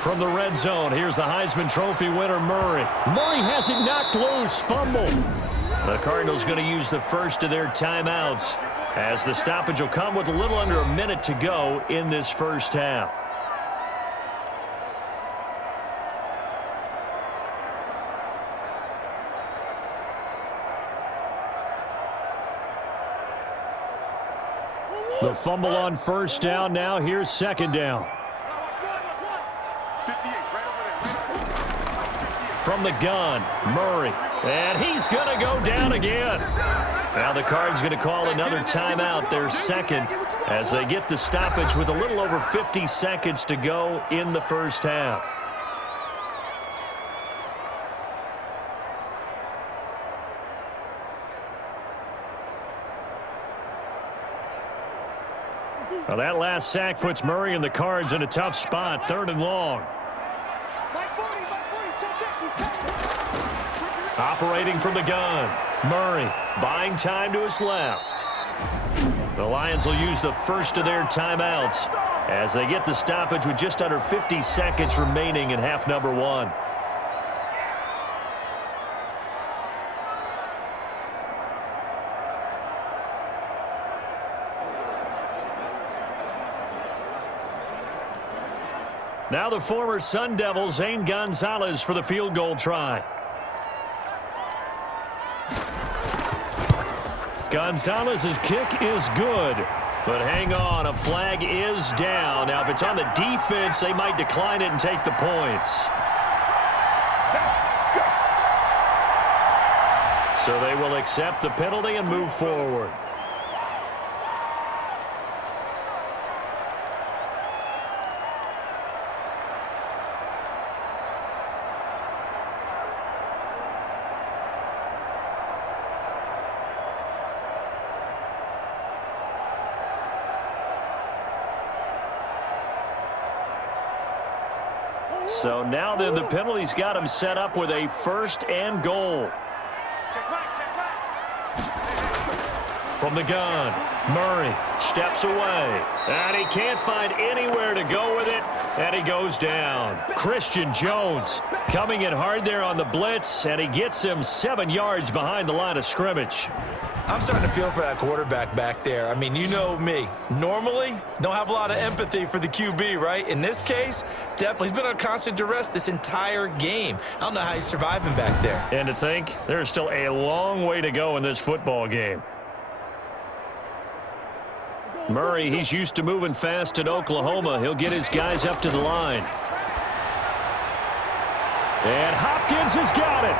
From the red zone, here's the Heisman Trophy winner, Murray. Murray has it knocked loose, fumble. The Cardinals going to use the first of their timeouts, as the stoppage will come with a little under a minute to go in this first half. The fumble on first down. Now here's 2nd down. From the gun, Murray. And he's going to go down again. Now the Cards going to call another timeout, their 2nd, as they get the stoppage with a little over 50 seconds to go in the first half. Well, that last sack puts Murray and the Cards in a tough spot, 3rd and long. Operating from the gun, Murray buying time to his left. The Lions will use the first of their timeouts as they get the stoppage with just under 50 seconds remaining in half number 1. Now the former Sun Devil, Zane Gonzalez, for the field goal try. Gonzalez's kick is good. But hang on, a flag is down. Now, if it's on the defense, they might decline it and take the points. So they will accept the penalty and move forward. So now then the penalty's got him set up with a 1st and goal. From the gun, Murray steps away, and he can't find anywhere to go with it, and he goes down. Christian Jones coming in hard there on the blitz, and he gets him 7 yards behind the line of scrimmage. I'm starting to feel for that quarterback back there. I mean, you know me. Normally, don't have a lot of empathy for the QB, right? In this case, definitely. He's been on constant duress this entire game. I don't know how he's surviving back there. And to think, there's still a long way to go in this football game. Murray, he's used to moving fast at Oklahoma. He'll get his guys up to the line. And Hopkins has got it.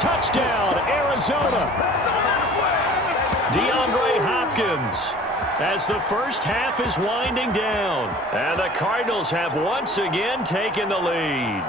Touchdown, Arizona. DeAndre Hopkins as the first half is winding down. And the Cardinals have once again taken the lead.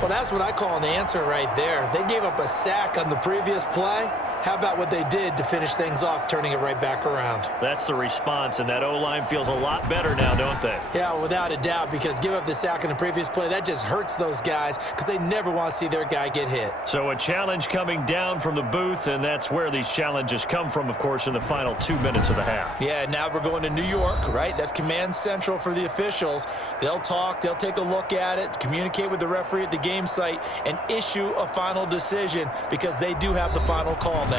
Well, that's what I call an answer right there. They gave up a sack on the previous play. How about what they did to finish things off, turning it right back around? That's the response, and that O-line feels a lot better now, don't they? Yeah, without a doubt, because give up the sack in the previous play, that just hurts those guys because they never want to see their guy get hit. So a challenge coming down from the booth, and that's where these challenges come from, of course, in the final 2 minutes of the half. Yeah, now we're going to New York, right? That's command central for the officials. They'll talk, they'll take a look at it, communicate with the referee at the game site, and issue a final decision because they do have the final call now.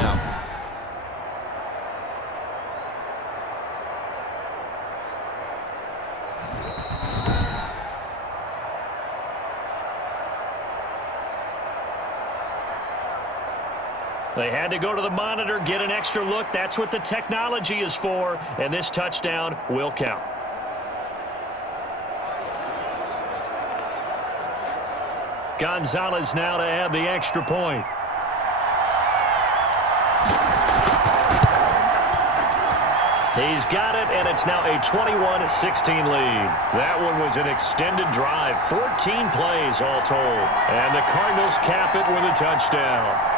They had to go to the monitor, get an extra look. That's what the technology is for, and this touchdown will count. Gonzalez now to add the extra point. He's got it, and it's now a 21-16 lead. That one was an extended drive, 14 plays all told. And the Cardinals cap it with a touchdown.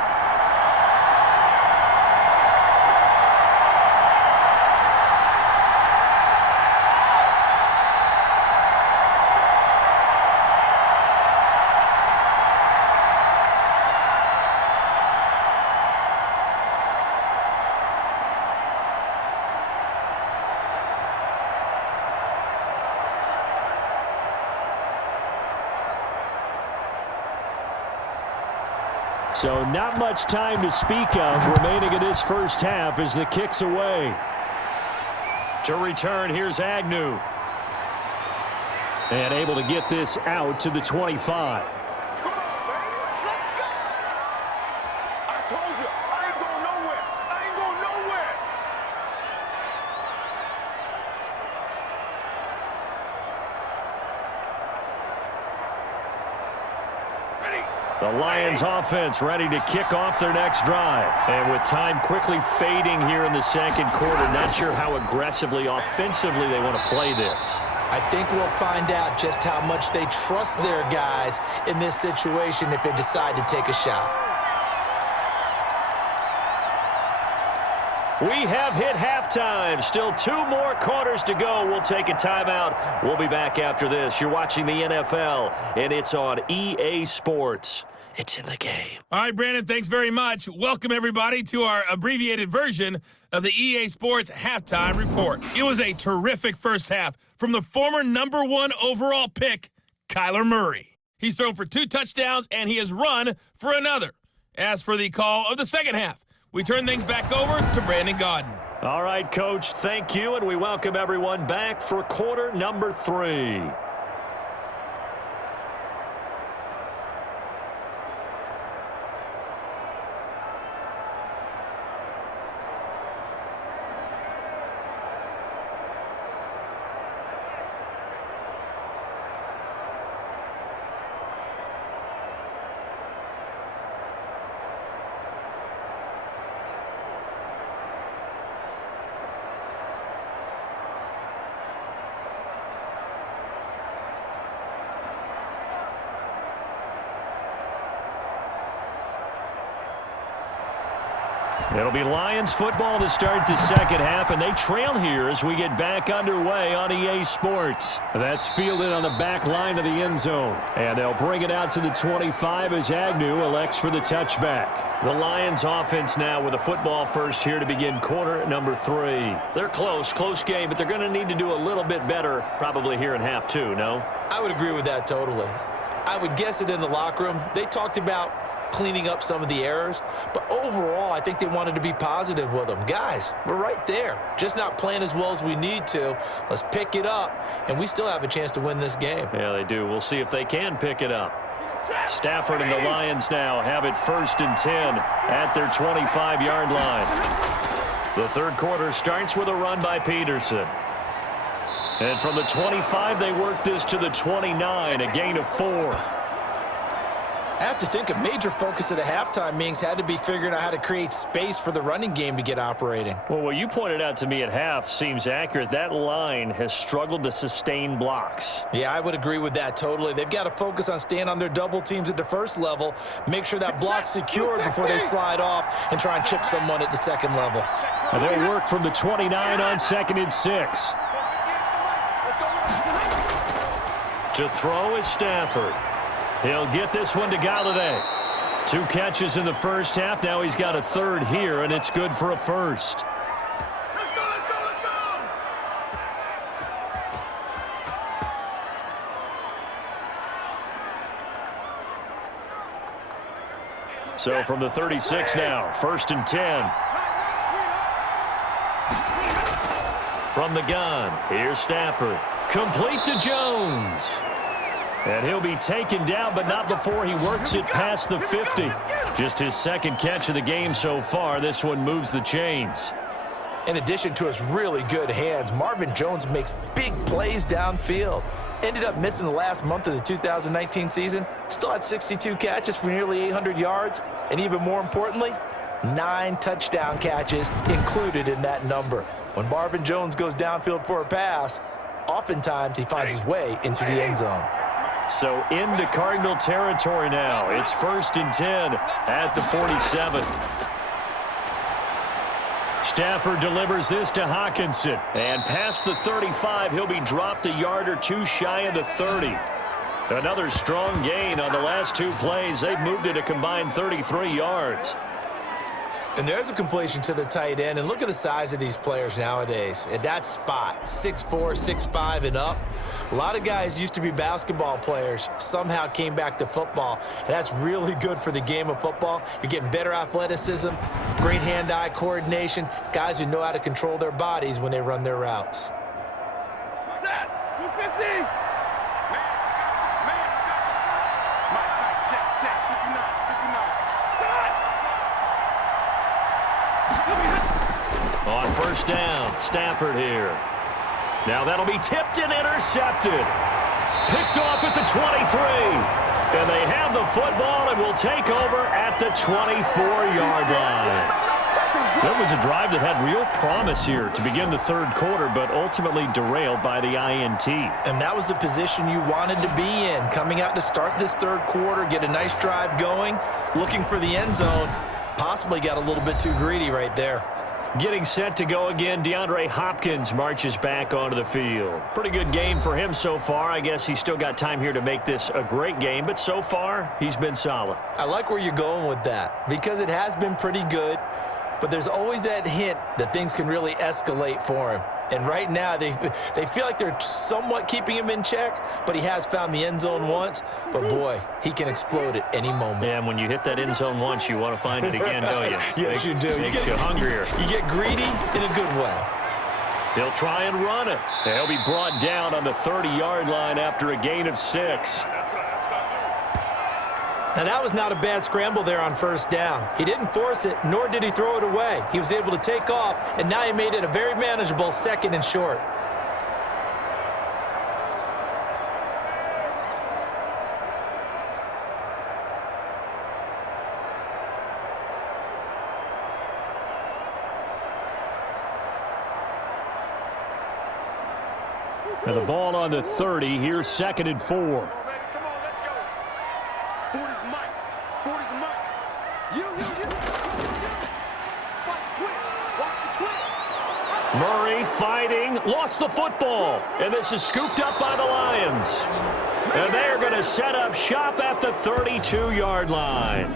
So not much time to speak of remaining in this first half as the kick's away. To return, here's Agnew. And able to get this out to the 25. The Lions offense ready to kick off their next drive. And with time quickly fading here in the second quarter, not sure how aggressively, offensively they want to play this. I think we'll find out just how much they trust their guys in this situation if they decide to take a shot. We have hit halftime. Still 2 more quarters to go. We'll take a timeout. We'll be back after this. You're watching the NFL, and it's on EA Sports. It's in the game. All right, Brandon, thanks very much. Welcome, everybody, to our abbreviated version of the EA Sports Halftime Report. It was a terrific first half from the former #1 overall pick, Kyler Murray. He's thrown for 2 touchdowns, and he has run for another. As for the call of the second half, we turn things back over to Brandon Gaudin. All right, Coach, thank you, and we welcome everyone back for quarter number 3. It'll be Lions football to start the second half, and they trail here as we get back underway on EA Sports. That's fielded on the back line of the end zone, and they'll bring it out to the 25 as Agnew elects for the touchback. The Lions offense now with a football first here to begin quarter number 3. They're close game, but they're going to need to do a little bit better probably here in half 2, no? I would agree with that totally. I would guess it in the locker room. They talked about cleaning up some of the errors, but overall I think they wanted to be positive with them. Guys, we're right there, just not playing as well as we need to. Let's pick it up, and we still have a chance to win this game. Yeah, they do. We'll see if they can pick it up. Stafford and the Lions now have it 1st and 10 at their 25-yard line. The third quarter starts with a run by Peterson. And from the 25, they work this to the 29, a gain of 4. I have to think a major focus of the halftime meetings had to be figuring out how to create space for the running game to get operating. Well, what you pointed out to me at half seems accurate. That line has struggled to sustain blocks. Yeah, I would agree with that totally. They've got to focus on staying on their double teams at the first level, make sure that block's secured before they slide off and try and chip someone at the second level. And they'll work from the 29 on 2nd and 6. To throw is Stafford. He'll get this one to Galladay. 2 catches in the first half. Now he's got a third here, and it's good for a first. Let's go! So from the 36 now, 1st and 10. From the gun, here's Stafford. Complete to Jones. And he'll be taken down, but not before he works it past the 50. Just his second catch of the game so far. This one moves the chains. In addition to his really good hands, Marvin Jones makes big plays downfield. Ended up missing the last month of the 2019 season. Still had 62 catches for nearly 800 yards. And even more importantly, 9 touchdown catches included in that number. When Marvin Jones goes downfield for a pass, oftentimes he finds his way into the end zone. So into Cardinal territory now. It's 1st and 10 at the 47. Stafford delivers this to Hockenson. And past the 35, he'll be dropped a yard or 2 shy of the 30. Another strong gain on the last 2 plays. They've moved it a combined 33 yards. And there's a completion to the tight end. And look at the size of these players nowadays. At that spot, 6'4", 6'5", and up. A lot of guys used to be basketball players, somehow came back to football. And that's really good for the game of football. You're getting better athleticism, great hand-eye coordination, guys who know how to control their bodies when they run their routes. What's that? 250. Mike, check. 59. On 1st down, Stafford here. Now that'll be tipped and intercepted. Picked off at the 23. And they have the football and will take over at the 24-yard line. So it was a drive that had real promise here to begin the third quarter, but ultimately derailed by the INT. And that was the position you wanted to be in. Coming out to start this third quarter, get a nice drive going, looking for the end zone. Possibly got a little bit too greedy right there. Getting set to go again, DeAndre Hopkins marches back onto the field. Pretty good game for him so far. I guess he's still got time here to make this a great game, but so far, he's been solid. I like where you're going with that because it has been pretty good, but there's always that hint that things can really escalate for him. And right now, they feel like they're somewhat keeping him in check, but he has found the end zone once. But, boy, he can explode at any moment. Yeah, and when you hit that end zone once, you want to find it again, don't you? Yes, you do. Makes you hungrier. You get greedy in a good way. He'll try and run it. He'll be brought down on the 30-yard line after a gain of 6. Now, that was not a bad scramble there on 1st down. He didn't force it, nor did he throw it away. He was able to take off, and now he made it a very manageable 2nd and short. And the ball on the 30. Here's 2nd and 4. Murray fighting, lost the football, and this is scooped up by the Lions. And they are going to set up shop at the 32-yard line.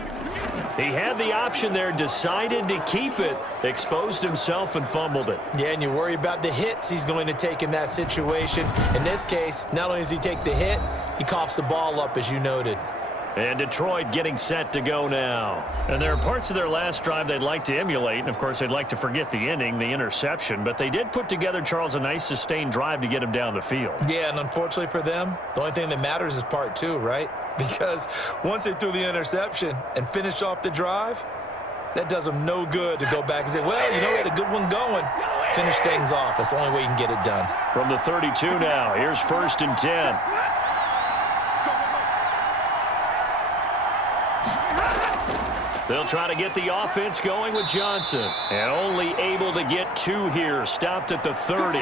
He had the option there, decided to keep it, exposed himself and fumbled it. Yeah, and you worry about the hits he's going to take in that situation. In this case, not only does he take the hit, he coughs the ball up, as you noted. And Detroit getting set to go now. And there are parts of their last drive they'd like to emulate. And, of course, they'd like to forget the inning, the interception. But they did put together, Charles, a nice sustained drive to get him down the field. Yeah, and unfortunately for them, the only thing that matters is part two, right? Because once they threw the interception and finished off the drive, that does them no good to go back and say, well, you know, we had a good one going. Finish things off. That's the only way you can get it done. From the 32 now, here's 1st and 10. They'll try to get the offense going with Johnson. And only able to get 2 here. Stopped at the 30.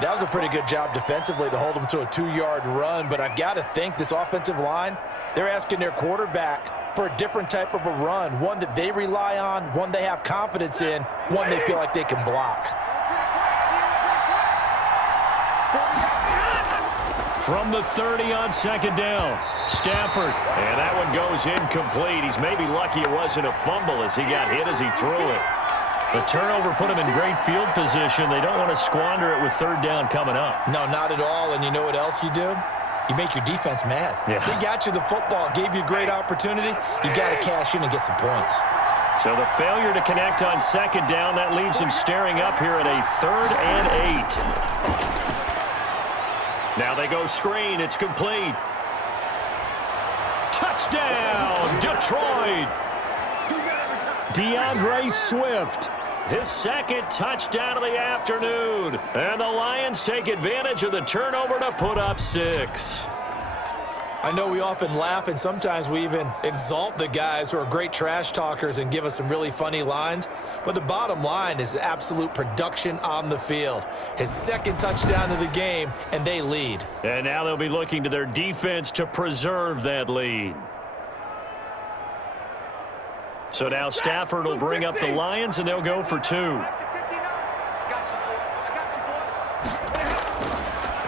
That was a pretty good job defensively to hold them to a 2-yard run. But I've got to think this offensive line, they're asking their quarterback for a different type of a run. One that they rely on, one they have confidence in, one they feel like they can block. From the 30 on 2nd down, Stafford. And that one goes incomplete. He's maybe lucky it wasn't a fumble as he got hit as he threw it. The turnover put him in great field position. They don't want to squander it with 3rd down coming up. No, not at all. And you know what else you do? You make your defense mad. Yeah. They got you the football, gave you a great opportunity. You got to cash in and get some points. So the failure to connect on 2nd down, that leaves him staring up here at a 3rd and 8. Now they go screen. It's complete. Touchdown, Detroit. DeAndre Swift, his 2nd touchdown of the afternoon. And the Lions take advantage of the turnover to put up 6. I know we often laugh, and sometimes we even exalt the guys who are great trash talkers and give us some really funny lines. But the bottom line is absolute production on the field. His 2nd touchdown of the game, and they lead. And now they'll be looking to their defense to preserve that lead. So now Stafford will bring up the Lions, and they'll go for 2.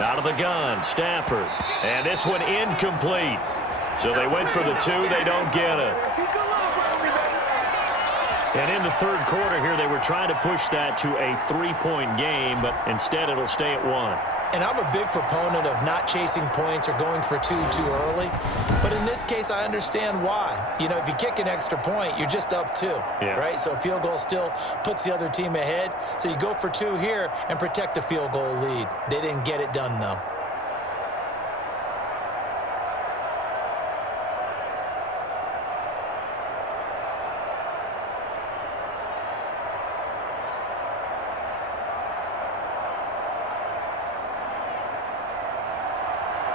Out of the gun, Stafford. And this one incomplete. So they went for the 2. They don't get it. And in the 3rd quarter here, they were trying to push that to a 3-point game, but instead it'll stay at 1. And I'm a big proponent of not chasing points or going for 2 too early. But in this case, I understand why. You know, if you kick an extra point, you're just up 2, right? So a field goal still puts the other team ahead. So you go for 2 here and protect the field goal lead. They didn't get it done, though.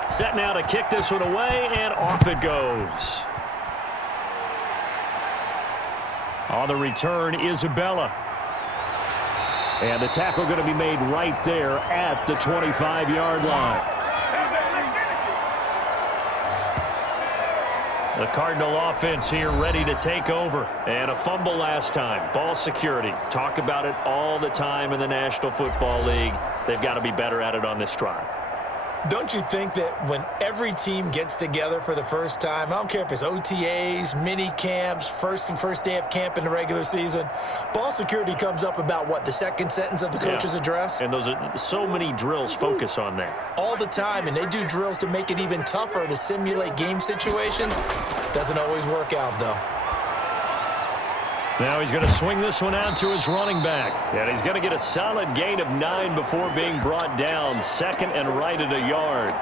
Set now to kick this one away, and off it goes. On the return, Isabella. And the tackle going to be made right there at the 25-yard line. The Cardinal offense here ready to take over. And a fumble last time. Ball security. Talk about it all the time in the National Football League. They've got to be better at it on this drive. Don't you think that when every team gets together for the first time, I don't care if it's OTAs, mini camps, first day of camp in the regular season, ball security comes up about what, the 2nd sentence of the coach's address? And those are so many drills focus on that. All the time, and they do drills to make it even tougher to simulate game situations. Doesn't always work out, though. Now he's going to swing this one out to his running back. And he's going to get a solid gain of 9 before being brought down. 2nd and right at a yard.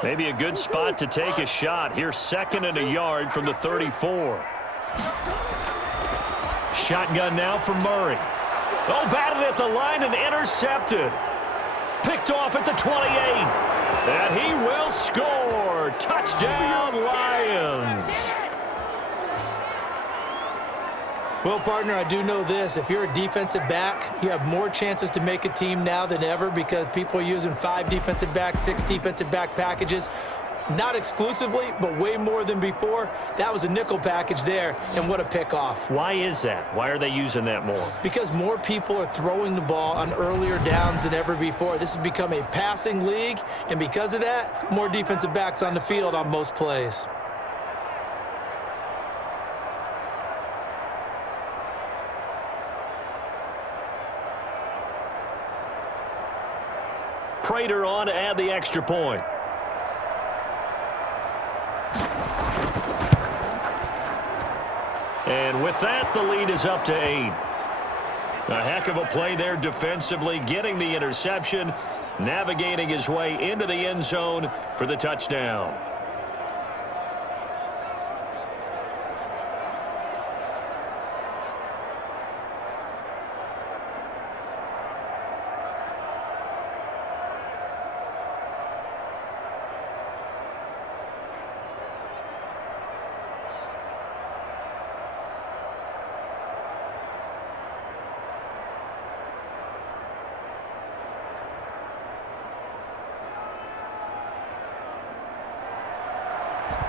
Maybe a good spot to take a shot. Here's 2nd and a yard from the 34. Shotgun now for Murray. Oh, batted at the line and intercepted. Picked off at the 28. And he will score. Touchdown, Lions. Well, partner, I do know this. If you're a defensive back, you have more chances to make a team now than ever because people are using 5 defensive backs, 6 defensive back packages. Not exclusively, but way more than before. That was a nickel package there, and what a pickoff. Why is that? Why are they using that more? Because more people are throwing the ball on earlier downs than ever before. This has become a passing league, and because of that, more defensive backs on the field on most plays. Prater on to add the extra point. And with that, the lead is up to 8. A heck of a play there defensively, getting the interception, navigating his way into the end zone for the touchdown.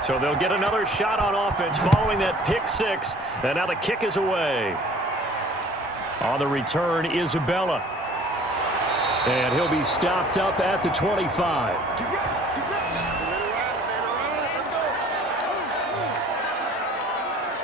So they'll get another shot on offense following that pick 6. And now the kick is away. On the return, Isabella. And he'll be stopped up at the 25.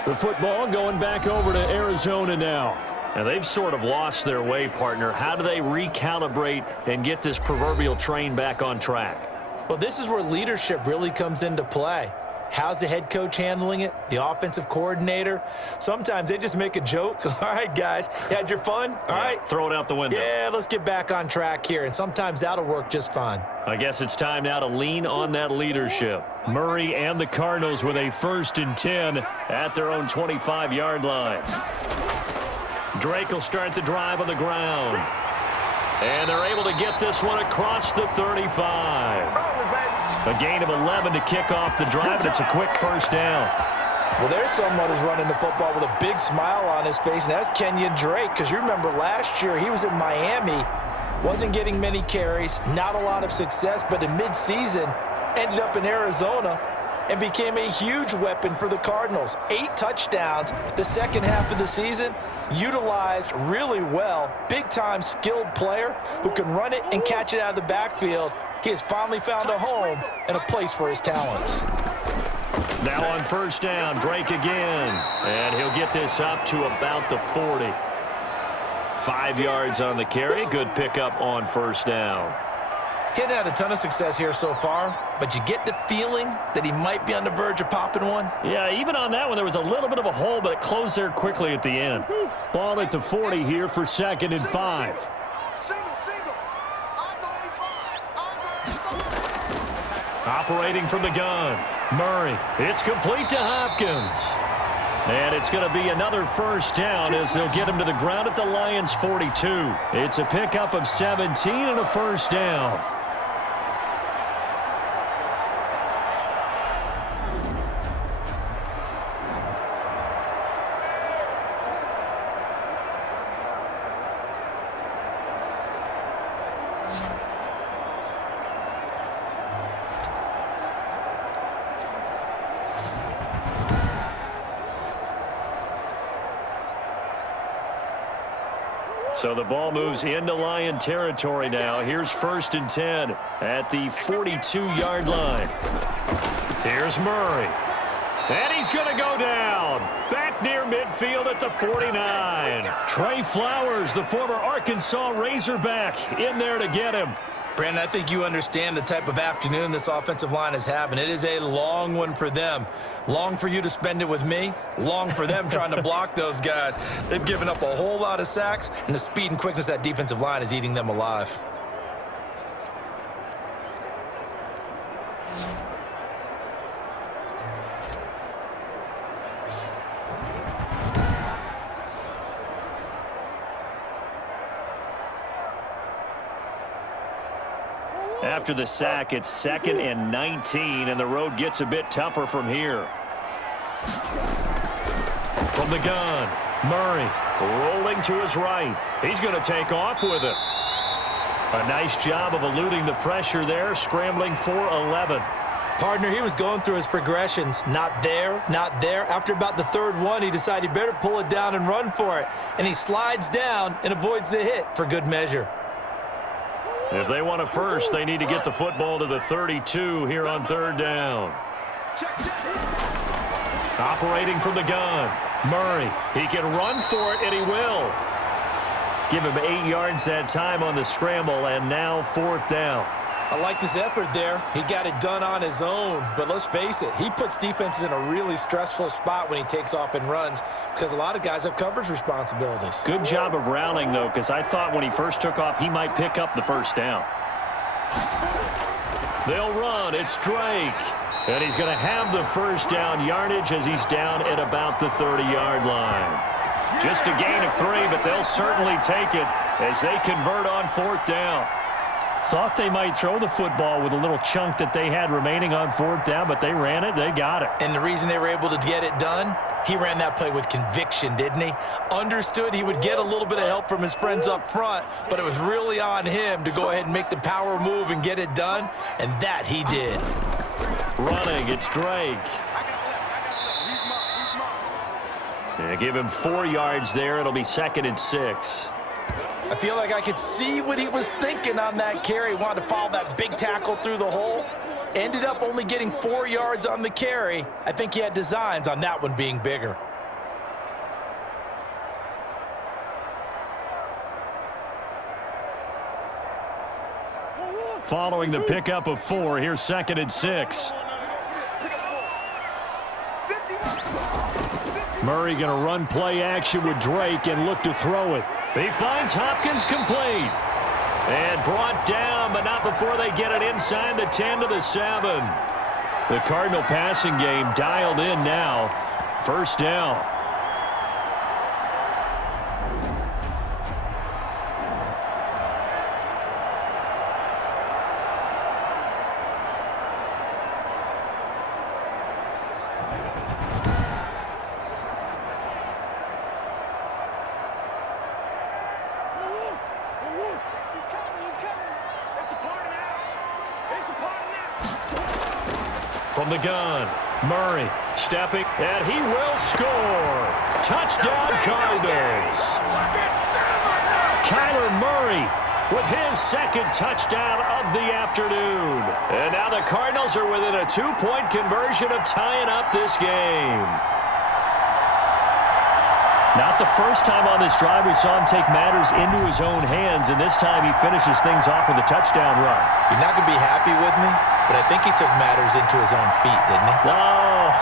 The football going back over to Arizona now. And they've sort of lost their way, partner. How do they recalibrate and get this proverbial train back on track? Well, this is where leadership really comes into play. How's the head coach handling it? The offensive coordinator? Sometimes they just make a joke. All right, guys, you had your fun? All right. Throw it out the window. Yeah, let's get back on track here. And sometimes that'll work just fine. I guess it's time now to lean on that leadership. Murray and the Cardinals with a 1st and 10 at their own 25-yard line. Drake will start the drive on the ground. And they're able to get this one across the 35. A gain of 11 to kick off the drive, and it's a quick 1st down. Well, there's someone who's running the football with a big smile on his face, and that's Kenyon Drake, because you remember last year he was in Miami, wasn't getting many carries, not a lot of success, but in midseason ended up in Arizona and became a huge weapon for the Cardinals. 8 touchdowns the second half of the season, utilized really well. Big-time skilled player who can run it and catch it out of the backfield. He has finally found a home and a place for his talents. Now on 1st down, Drake again. And he'll get this up to about the 40. 5 yards on the carry. Good pickup on 1st down. He hadn't had a ton of success here so far, but you get the feeling that he might be on the verge of popping one. Yeah, even on that one, there was a little bit of a hole, but it closed there quickly at the end. Ball at the 40 here for 2nd and 5. Operating from the gun, Murray. It's complete to Hopkins. And it's going to be another 1st down as they'll get him to the ground at the Lions' 42. It's a pickup of 17 and a 1st down. So the ball moves into Lion territory now. Here's 1st and 10 at the 42-yard line. Here's Murray. And he's going to go down. Back near midfield at the 49. Trey Flowers, the former Arkansas Razorback, in there to get him. Brandon, I think you understand the type of afternoon this offensive line is having. It is a long one for them. Long for you to spend it with me. Long for them trying to block those guys. They've given up a whole lot of sacks, and the speed and quickness of that defensive line is eating them alive. After the sack, it's 2nd and 19, and the road gets a bit tougher from here. From the gun, Murray rolling to his right. He's going to take off with it. A nice job of eluding the pressure there, scrambling for 11. Partner, he was going through his progressions. Not there, not there. After about the 3rd one, he decided he better pull it down and run for it. And he slides down and avoids the hit for good measure. If they want a first, they need to get the football to the 32 here on 3rd down. Operating from the gun, Murray. He can run for it, and he will. Give him 8 yards that time on the scramble, and now 4th down. I liked his effort there. He got it done on his own. But let's face it, he puts defenses in a really stressful spot when he takes off and runs because a lot of guys have coverage responsibilities. Good job of rounding, though, because I thought when he first took off, he might pick up the 1st down. They'll run. It's Drake. And he's going to have the 1st down yardage as he's down at about the 30-yard line. Just a gain of 3, but they'll certainly take it as they convert on 4th down. Thought they might throw the football with a little chunk that they had remaining on 4th down, but they ran it. They got it. And the reason they were able to get it done, he ran that play with conviction, didn't he? Understood he would get a little bit of help from his friends up front, but it was really on him to go ahead and make the power move and get it done, and that he did. Running, it's Drake. Yeah, give him 4 yards there. It'll be 2nd and 6. I feel like I could see what he was thinking on that carry. He wanted to follow that big tackle through the hole. Ended up only getting 4 yards on the carry. I think he had designs on that one being bigger. Following the pickup of 4, here's 2nd and 6. Murray going to run play action with Drake and look to throw it. He finds Hopkins complete. And brought down, but not before they get it inside the 10 to the 7. The Cardinal passing game dialed in now. 1st down. From the gun, Murray stepping, and he will score. Touchdown, Cardinals. Kyler Murray with his 2nd touchdown of the afternoon. And now the Cardinals are within a 2-point conversion of tying up this game. Not the first time on this drive we saw him take matters into his own hands, and this time he finishes things off with a touchdown run. You're not going to be happy with me, but I think he took matters into his own feet, didn't he? Oh,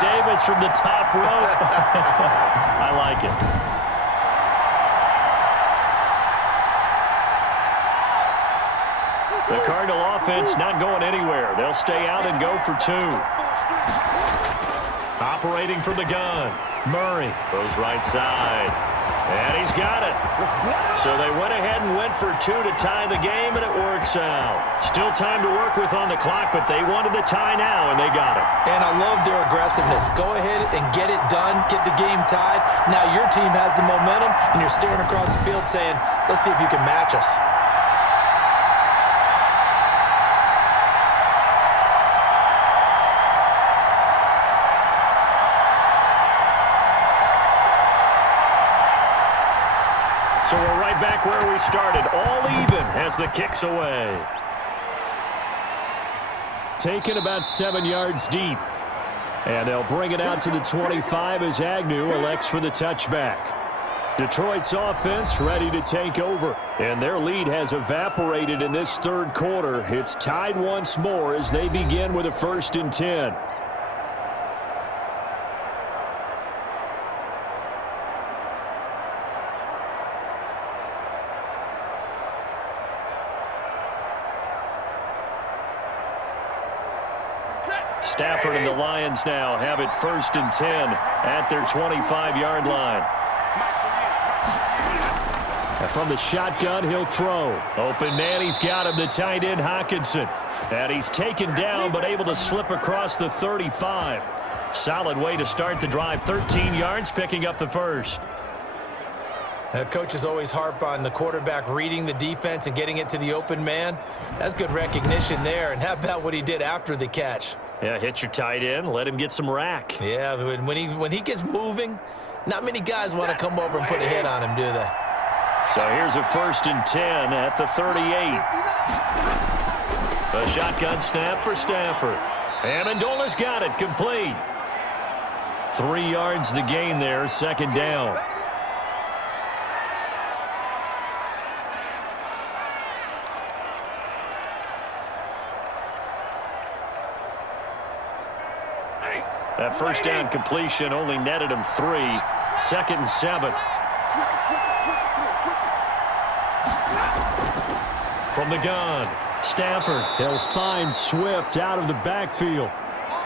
Davis from the top rope. I like it. The Cardinal offense not going anywhere. They'll stay out and go for 2. Operating from the gun. Murray goes right side. And he's got it. So they went ahead and went for 2 to tie the game, and it works out. Still time to work with on the clock, but they wanted the tie now, and they got it. And I love their aggressiveness. Go ahead and get it done, get the game tied. Now your team has the momentum, and you're staring across the field saying, let's see if you can match us. So we're right back where we started, all even as the kick's away. Taken about 7 yards deep. And they'll bring it out to the 25 as Agnew elects for the touchback. Detroit's offense ready to take over. And their lead has evaporated in this 3rd quarter. It's tied once more as they begin with a 1st and 10. Stafford and the Lions now have it 1st and 10 at their 25-yard line. From the shotgun, he'll throw. Open man, he's got him, the tight end, Hockenson. And he's taken down, but able to slip across the 35. Solid way to start the drive. 13 yards, picking up the first. Coaches always harp on the quarterback reading the defense and getting it to the open man. That's good recognition there. And how about what he did after the catch? Yeah, hit your tight end, let him get some rack. Yeah, when he gets moving, not many guys want to come over and put a hit on him, do they? So here's a 1st and 10 at the 38. A shotgun snap for Stafford. Amendola's got it, complete. 3 yards the gain there, 2nd down. That 1st down completion only netted him 3. 2nd and 7. From the gun, Stafford. He'll find Swift out of the backfield.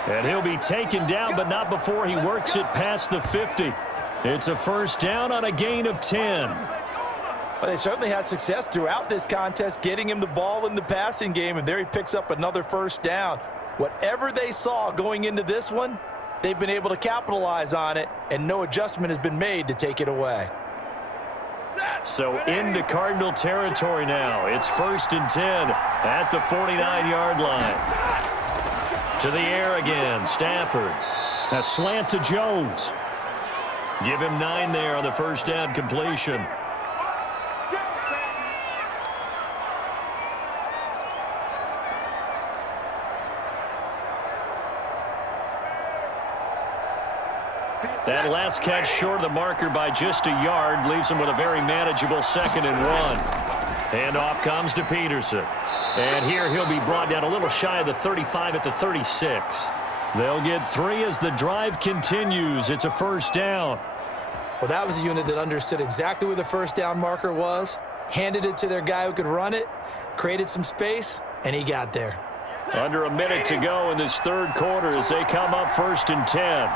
And he'll be taken down, but not before he works it past the 50. It's a 1st down on a gain of 10. Well, they certainly had success throughout this contest, getting him the ball in the passing game, and there he picks up another 1st down. Whatever they saw going into this one, they've been able to capitalize on it, and no adjustment has been made to take it away. So into Cardinal territory now. It's 1st and 10 at the 49-yard line. To the air again, Stafford. A slant to Jones. Give him 9 there on the 1st down completion. That last catch short of the marker by just a yard leaves him with a very manageable 2nd and 1. And off comes to Peterson. And here he'll be brought down a little shy of the 35 at the 36. They'll get 3 as the drive continues. It's a 1st down. Well, that was a unit that understood exactly where the 1st down marker was, handed it to their guy who could run it, created some space, and he got there. Under a minute to go in this 3rd quarter as they come up 1st and 10.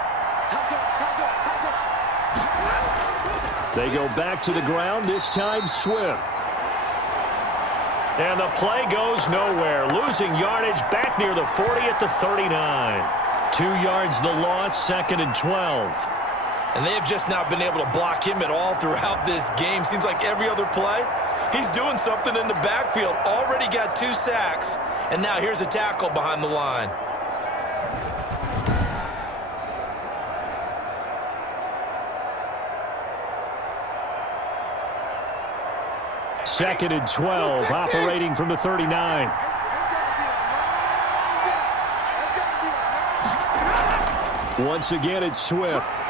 They go back to the ground, this time Swift. And the play goes nowhere. Losing yardage back near the 40 at the 39. 2 yards the loss, 2nd and 12. And they have just not been able to block him at all throughout this game. Seems like every other play, he's doing something in the backfield. Already got 2 sacks, and now here's a tackle behind the line. Second and 12, operating from the 39. Once again, it's Swift.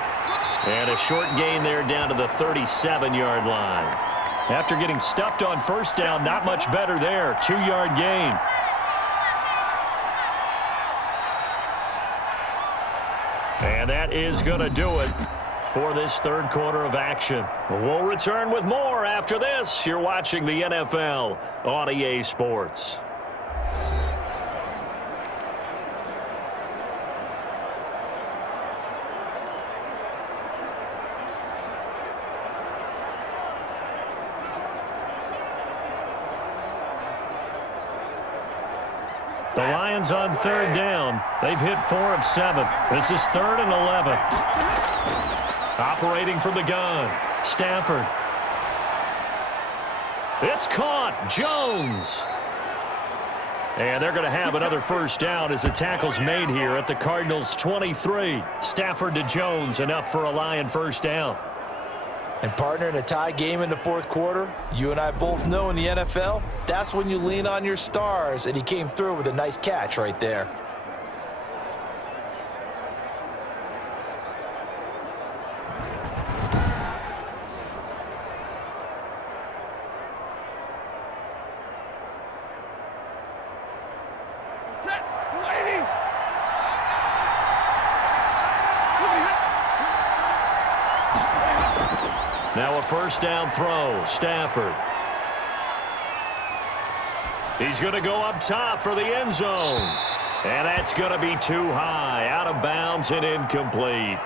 And a short gain there down to the 37-yard line. After getting stuffed on 1st down, not much better there. 2-yard gain. And that is going to do it for this 3rd quarter of action. We'll return with more after this. You're watching the NFL on EA Sports. The Lions on 3rd down. They've hit 4 of 7. This is 3rd and 11. Operating from the gun, Stafford. It's caught, Jones. And they're going to have another 1st down as the tackle's made here at the Cardinals' 23. Stafford to Jones, enough for a Lion 1st down. And partner, in a tie game in the 4th quarter, you and I both know in the NFL, that's when you lean on your stars, and he came through with a nice catch right there. Now a 1st down throw, Stafford. He's going to go up top for the end zone. And that's going to be too high, out of bounds and incomplete.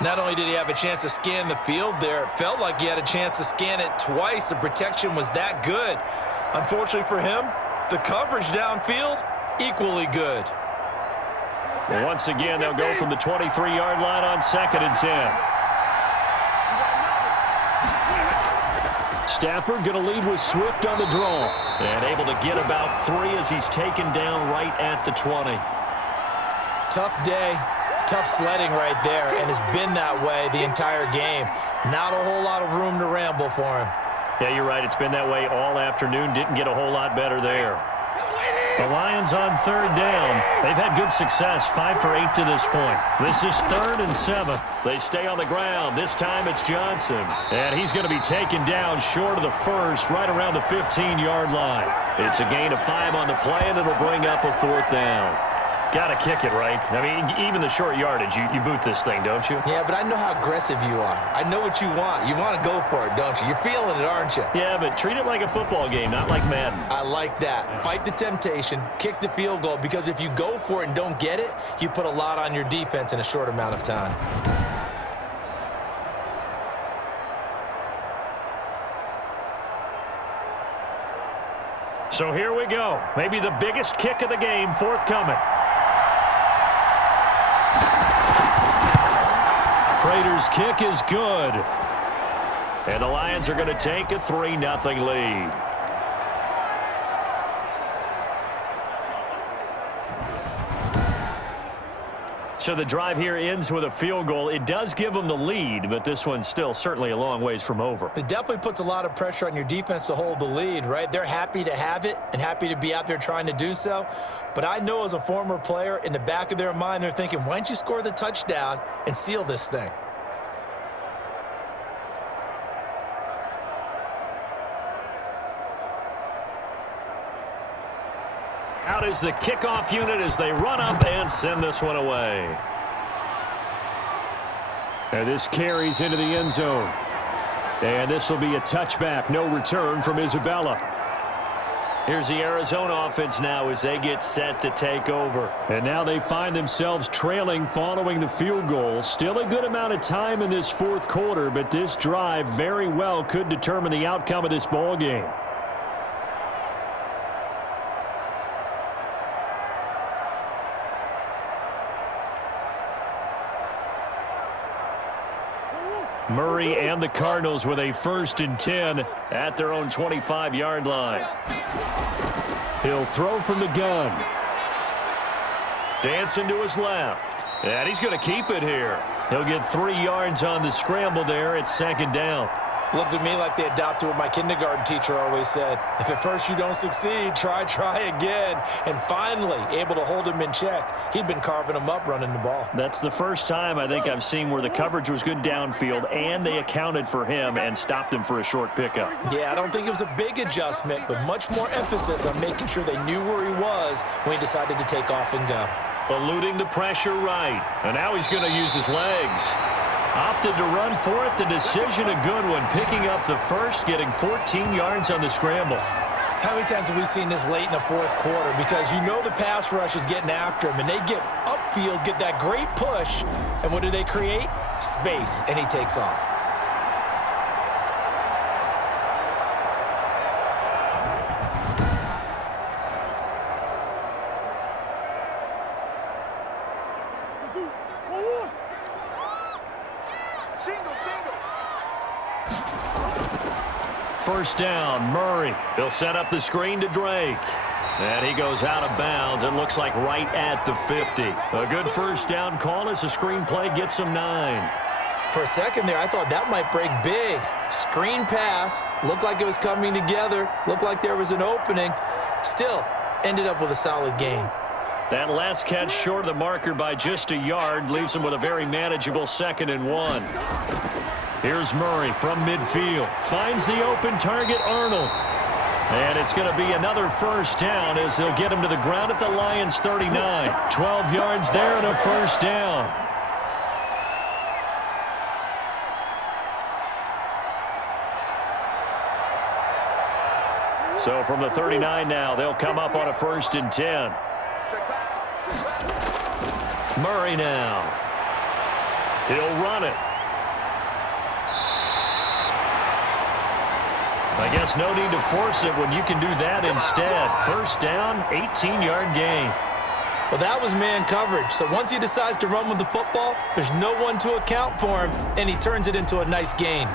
Not only did he have a chance to scan the field there, it felt like he had a chance to scan it twice. The protection was that good. Unfortunately for him, the coverage downfield, equally good. Well, once again, they'll go from the 23-yard line on 2nd and 10. Stafford going to lead with Swift on the draw. And able to get about 3 as he's taken down right at the 20. Tough day, tough sledding right there, and it's been that way the entire game. Not a whole lot of room to ramble for him. Yeah, you're right. It's been that way all afternoon. Didn't get a whole lot better there. The Lions on 3rd down. They've had good success, 5 for 8 to this point. This is 3rd and 7. They stay on the ground. This time it's Johnson. And he's going to be taken down short of the first, right around the 15-yard line. It's a gain of 5 on the play, and it'll bring up a 4th down. Got to kick it, right? I mean, even the short yardage, you boot this thing, don't you? Yeah, but I know how aggressive you are. I know what you want. You want to go for it, don't you? You're feeling it, aren't you? Yeah, but treat it like a football game, not like Madden. I like that. Fight the temptation, kick the field goal, because if you go for it and don't get it, you put a lot on your defense in a short amount of time. So here we go. Maybe the biggest kick of the game forthcoming. Prater's kick is good. And the Lions are going to take a 3-0 lead. So the drive here ends with a field goal. It does give them the lead, but this one's still certainly a long ways from over. It definitely puts a lot of pressure on your defense to hold the lead, right? They're happy to have it and happy to be out there trying to do so. But I know as a former player, in the back of their mind, they're thinking, why don't you score the touchdown and seal this thing? Out is the kickoff unit as they run up and send this one away. And this carries into the end zone. And this will be a touchback. No return from Isabella. Here's the Arizona offense now as they get set to take over. And now they find themselves trailing following the field goal. Still a good amount of time in this 4th quarter, but this drive very well could determine the outcome of this ball game. Murray and the Cardinals with a 1st and 10 at their own 25-yard line. He'll throw from the gun. Dancing to his left. And he's going to keep it here. He'll get 3 yards on the scramble there at 2nd down. Looked at me like they adopted what my kindergarten teacher always said. If at first you don't succeed, try again. And finally, able to hold him in check. He'd been carving him up running the ball. That's the first time I think I've seen where the coverage was good downfield and they accounted for him and stopped him for a short pickup. Yeah, I don't think it was a big adjustment, but much more emphasis on making sure they knew where he was when he decided to take off and go. Eluding the pressure right. And now he's going to use his legs. Opted to run for it. The decision a good one. Picking up the first, getting 14 yards on the scramble. How many times have we seen this late in the 4th quarter? Because you know the pass rush is getting after him, and they get upfield, get that great push, and what do they create? Space, and he takes off. First down, Murray. He'll set up the screen to Drake. And he goes out of bounds. It looks like right at the 50. A good first down call as the screen play gets him 9. For a second there, I thought that might break big. Screen pass. Looked like it was coming together. Looked like there was an opening. Still, ended up with a solid gain. That last catch short of the marker by just a yard leaves him with a very manageable 2nd and 1. Here's Murray from midfield. Finds the open target, Arnold. And it's going to be another first down as they'll get him to the ground at the Lions' 39. 12 yards there and a first down. So from the 39 now, they'll come up on a 1st and 10. Murray now. He'll run it. I guess no need to force it when you can do that instead. First down, 18-yard gain. Well, that was man coverage. So once he decides to run with the football, there's no one to account for him, and he turns it into a nice gain.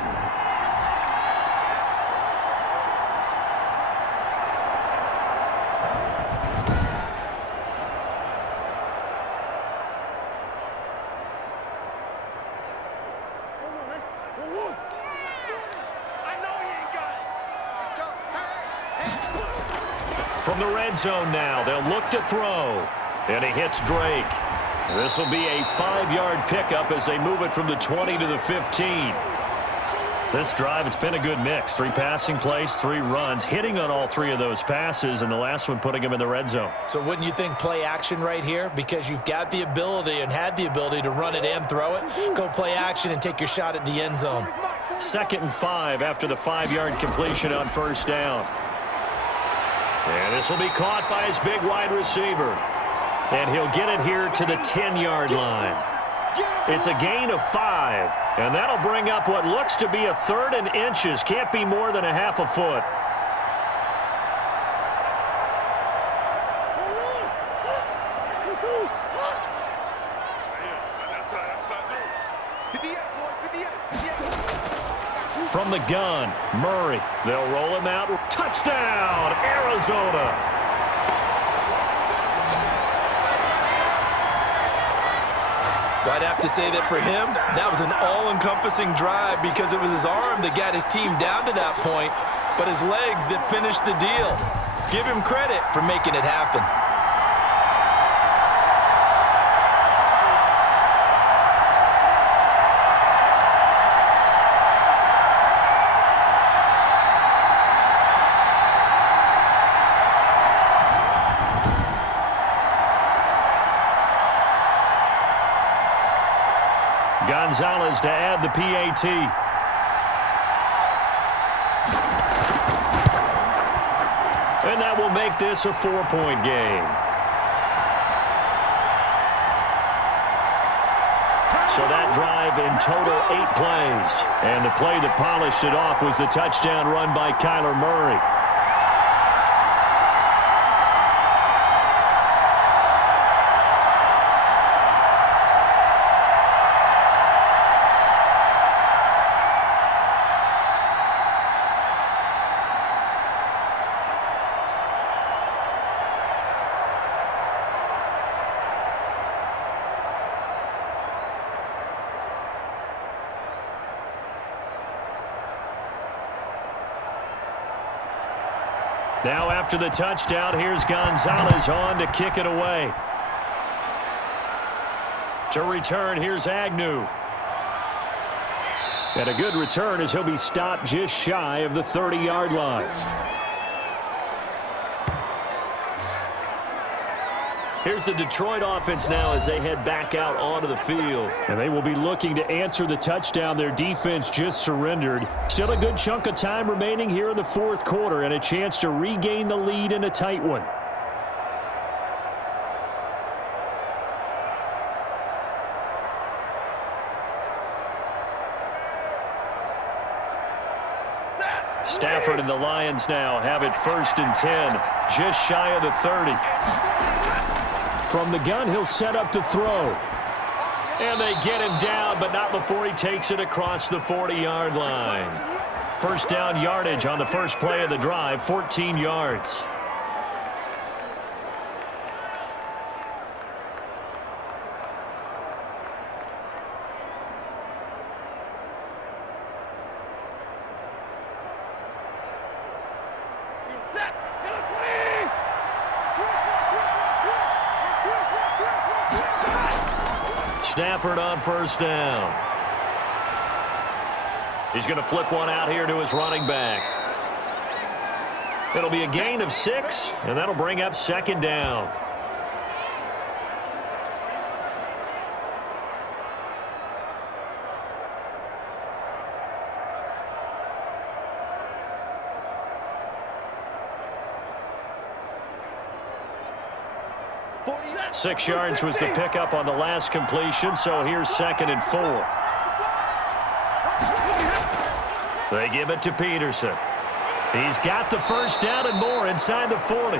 From the red zone now, they'll look to throw. And he hits Drake. This will be a 5-yard pickup as they move it from the 20 to the 15. This drive, it's been a good mix. 3 passing plays, 3 runs, hitting on all 3 of those passes, and the last one putting him in the red zone. So wouldn't you think play action right here? Because you've got the ability and had the ability to run it and throw it. Go play action and take your shot at the end zone. 2nd and 5 after the 5-yard completion on first down. And this will be caught by his big wide receiver. And he'll get it here to the 10-yard line. It's a gain of 5. And that'll bring up what looks to be a 3rd and inches. Can't be more than a half a foot. From the gun, Murray. They'll roll him out. Touchdown, Arizona. I'd have to say that for him, that was an all-encompassing drive because it was his arm that got his team down to that point, but his legs that finished the deal. Give him credit for making it happen. Gonzalez to add the PAT. And that will make this a 4-point game. So that drive in total 8 plays. And the play that polished it off was the touchdown run by Kyler Murray. Now after the touchdown, here's Gonzalez on to kick it away. To return, here's Agnew. And a good return as he'll be stopped just shy of the 30-yard line. Here's the Detroit offense now as they head back out onto the field. And they will be looking to answer the touchdown their defense just surrendered. Still a good chunk of time remaining here in the 4th quarter and a chance to regain the lead in a tight one. Stafford and the Lions now have it 1st and 10, just shy of the 30. From the gun, he'll set up to throw. And they get him down, but not before he takes it across the 40-yard line. First down yardage on the first play of the drive, 14 yards. Stafford on first down. He's going to flip one out here to his running back. It'll be a gain of 6, and that'll bring up 2nd down. 6 yards was the pickup on the last completion, so here's 2nd and 4. They give it to Peterson. He's got the first down and more inside the 40.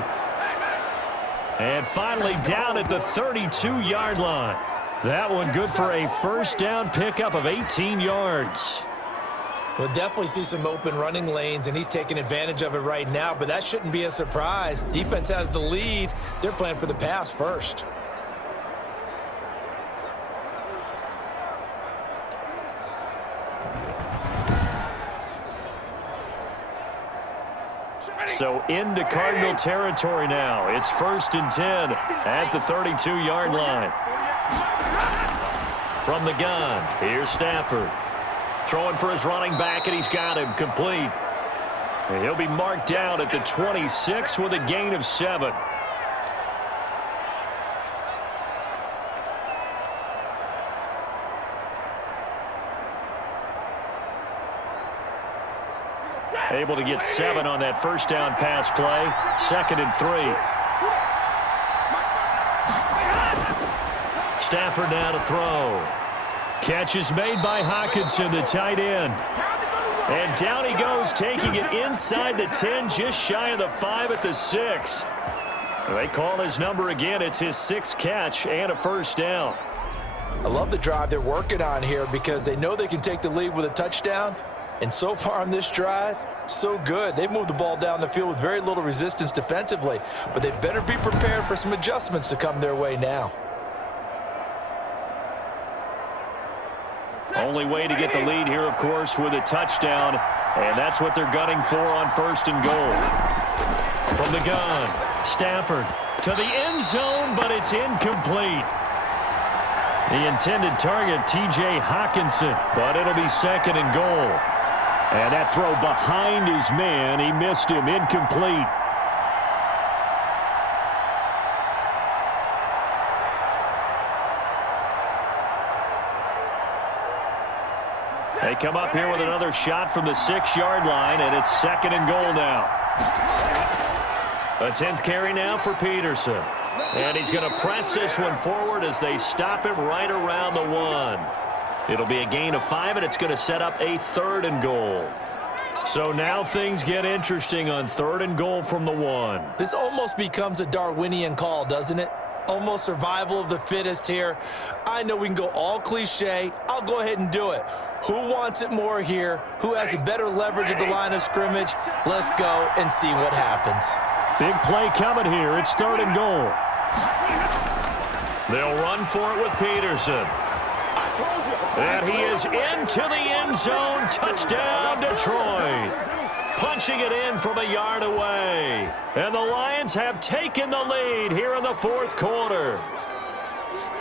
And finally down at the 32-yard line. That one good for a first down pickup of 18 yards. We'll definitely see some open running lanes, and he's taking advantage of it right now, but that shouldn't be a surprise. Defense has the lead. They're playing for the pass first. So into Cardinal territory now. It's 1st and 10 at the 32-yard line. From the gun, here's Stafford. Throwing for his running back, and he's got him complete. And he'll be marked down at the 26 with a gain of 7. Able to get 7 on that first down pass play. 2nd and 3. Stafford now to throw. Catch is made by Hockenson, the tight end. And down he goes, taking it inside the 10, just shy of the 5 at the 6. They call his number again. It's his 6th catch and a first down. I love the drive they're working on here because they know they can take the lead with a touchdown. And so far on this drive, so good. They've moved the ball down the field with very little resistance defensively, but they better be prepared for some adjustments to come their way now. Only way to get the lead here, of course, with a touchdown, and that's what they're gunning for on 1st and goal. From the gun, Stafford to the end zone, but it's incomplete. The intended target, T.J. Hockenson, but it'll be 2nd and goal. And that throw behind his man, he missed him, incomplete. They come up here with another shot from the 6-yard line, and it's 2nd and goal now. A 10th carry now for Peterson. And he's going to press this one forward as they stop him right around the 1. It'll be a gain of 5, and it's going to set up a 3rd and goal. So now things get interesting on 3rd and goal from the 1. This almost becomes a Darwinian call, doesn't it? Almost survival of the fittest here. I know we can go all cliche. I'll go ahead and do it. Who wants it more here? Who has a better leverage at the line of scrimmage? Let's go and see what happens. Big play coming here. It's 3rd and goal. They'll run for it with Peterson. And he is into the end zone. Touchdown, Detroit. Punching it in from a yard away. And the Lions have taken the lead here in the 4th quarter.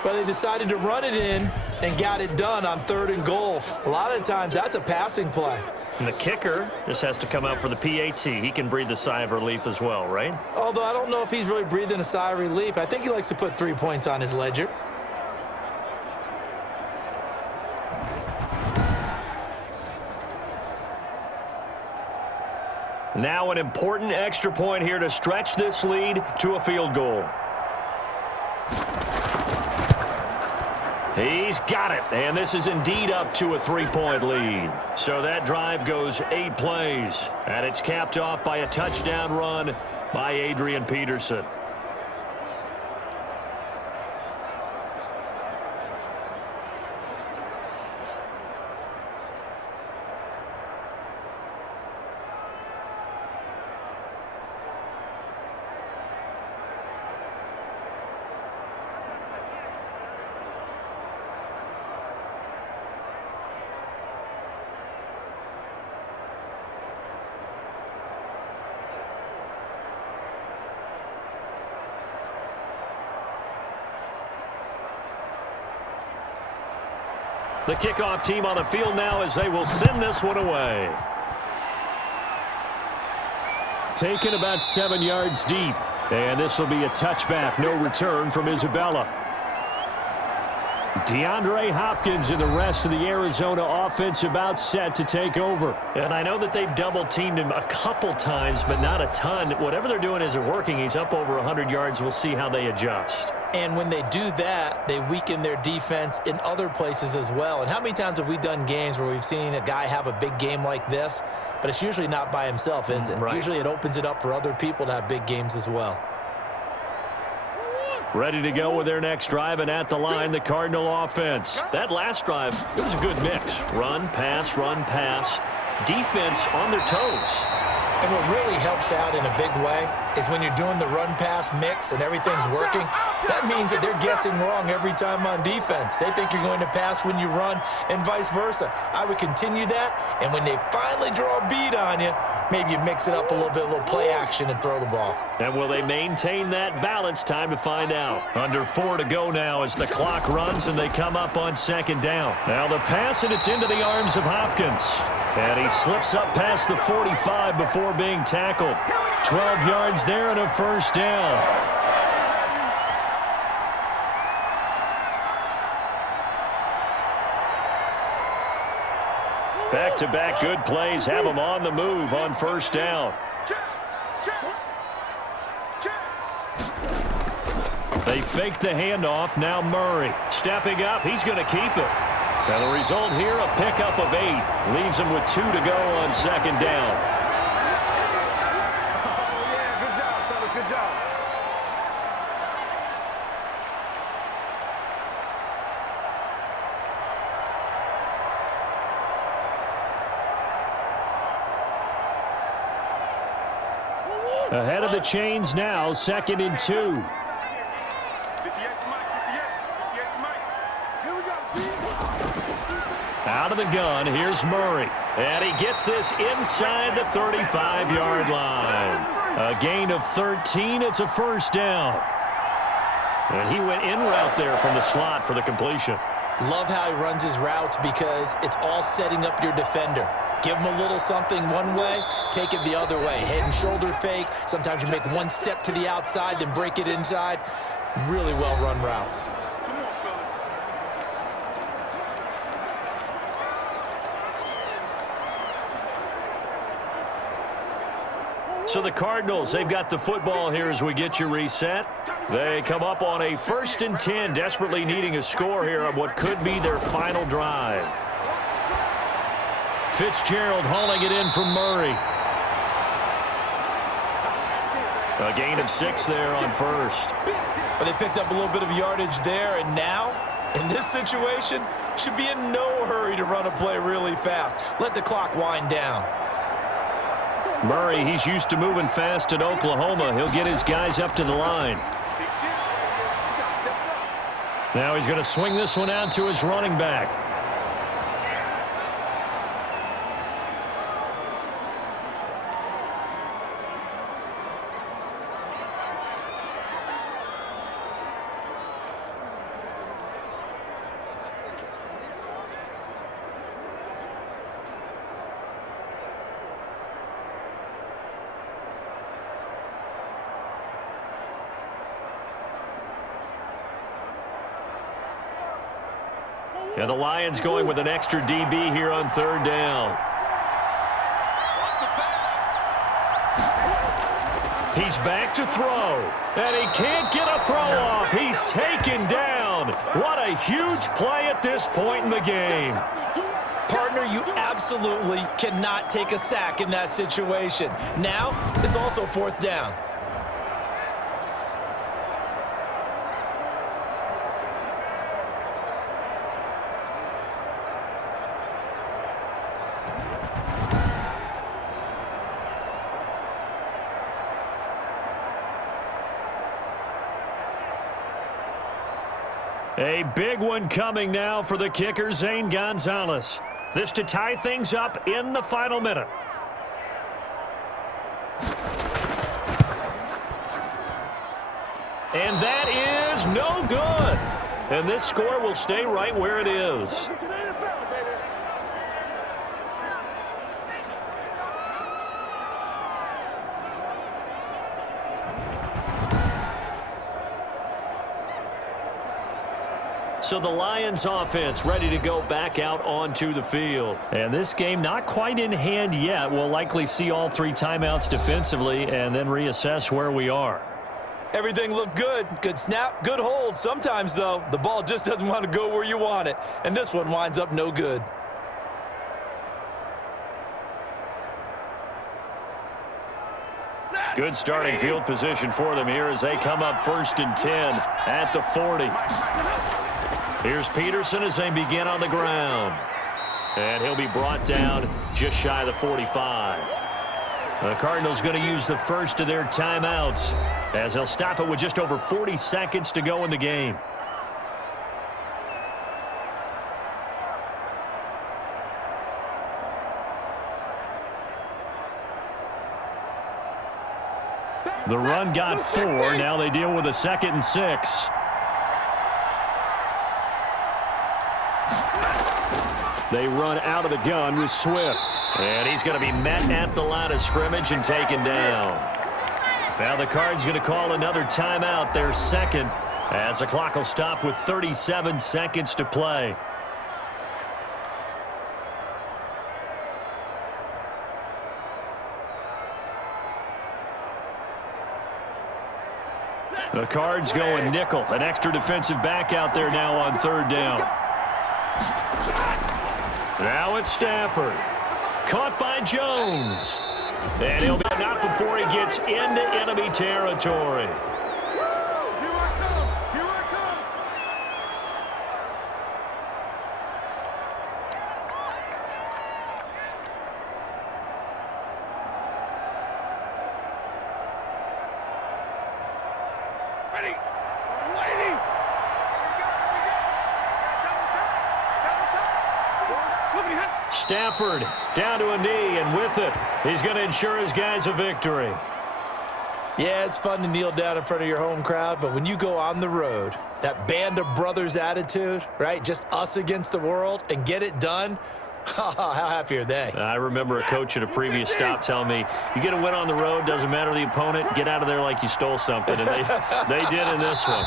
But they decided to run it in and got it done on 3rd and goal. A lot of times that's a passing play. And the kicker just has to come out for the PAT. He can breathe a sigh of relief as well, right? Although I don't know if he's really breathing a sigh of relief. I think he likes to put 3 points on his ledger. Now an important extra point here to stretch this lead to a field goal. He's got it, and this is indeed up to a 3-point lead. So that drive goes 8 plays, and it's capped off by a touchdown run by Adrian Peterson. The kickoff team on the field now as they will send this one away. Taken about 7 yards deep. And this will be a touchback. No return from Isabella. DeAndre Hopkins and the rest of the Arizona offense about set to take over. And I know that they've double-teamed him a couple times, but not a ton. Whatever they're doing isn't working. He's up over 100 yards. We'll see how they adjust. And when they do that, they weaken their defense in other places as well. And how many times have we done games where we've seen a guy have a big game like this, but it's usually not by himself, is it? Right. Usually it opens it up for other people to have big games as well. Ready to go with their next drive, and at the line, the Cardinal offense. That last drive, it was a good mix. Run, pass, defense on their toes. And what really helps out in a big way is when you're doing the run-pass mix and everything's working, that means that they're guessing wrong every time on defense. They think you're going to pass when you run and vice versa. I would continue that, and when they finally draw a beat on you, maybe you mix it up a little bit, a little play action, and throw the ball. And will they maintain that balance? Time to find out. Under 4 to go now as the clock runs and they come up on second down. Now the pass, and it's into the arms of Hopkins. And he slips up past the 45 before being tackled. 12 yards there and a first down. Back-to-back good plays have him on the move on first down. They fake the handoff. Now Murray stepping up. He's going to keep it. And the result here, a pickup of 8. Leaves him with 2 to go on second down. Good job, fellas. Good job. Ahead of the chains now, 2nd and 2. 58 to Mike, 58 to Mike. Here we go. Out of the gun, here's Murray. And he gets this inside the 35-yard line. A gain of 13, it's a first down. And he went in route there from the slot for the completion. Love how he runs his routes because it's all setting up your defender. Give him a little something one way, take it the other way. Head and shoulder fake. Sometimes you make one step to the outside and break it inside. Really well run route. Come on, fellas. So the Cardinals, they've got the football here as we get you reset. They come up on a 1st and 10, desperately needing a score here on what could be their final drive. Fitzgerald hauling it in from Murray. A gain of 6 there on first. But they picked up a little bit of yardage there, and now, in this situation, should be in no hurry to run a play really fast. Let the clock wind down. Murray, he's used to moving fast at Oklahoma. He'll get his guys up to the line. Now he's going to swing this one out to his running back. And the Lions going with an extra DB here on 3rd down. He's back to throw, and he can't get a throw off. He's taken down. What a huge play at this point in the game. Partner, you absolutely cannot take a sack in that situation. Now, it's also 4th down. A big one coming now for the kicker, Zane Gonzalez. This to tie things up in the final minute. And that is no good. And this score will stay right where it is. So the Lions offense ready to go back out onto the field. And this game not quite in hand yet. We'll likely see all 3 timeouts defensively and then reassess where we are. Everything looked good. Good snap, good hold. Sometimes, though, the ball just doesn't want to go where you want it. And this one winds up no good. Good starting field position for them here as they come up 1st and 10 at the 40. Here's Peterson as they begin on the ground. And he'll be brought down just shy of the 45. The Cardinals going to use the first of their timeouts as they'll stop it with just over 40 seconds to go in the game. The run got 4. Now they deal with a 2nd and 6. They run out of the gun with Swift. And he's going to be met at the line of scrimmage and taken down. Now the Cards going to call another timeout, their 2nd, as the clock will stop with 37 seconds to play. The Cards going nickel. An extra defensive back out there now on 3rd down. Now it's Stafford. Caught by Jones. And he'll be not before he gets into enemy territory. Stafford down to a knee, and with it, he's going to ensure his guys a victory. Yeah, it's fun to kneel down in front of your home crowd, but when you go on the road, that band of brothers attitude, right, just us against the world, and get it done, how happy are they? I remember a coach at a previous stop telling me, you get a win on the road, doesn't matter the opponent, get out of there like you stole something, and they did in this one.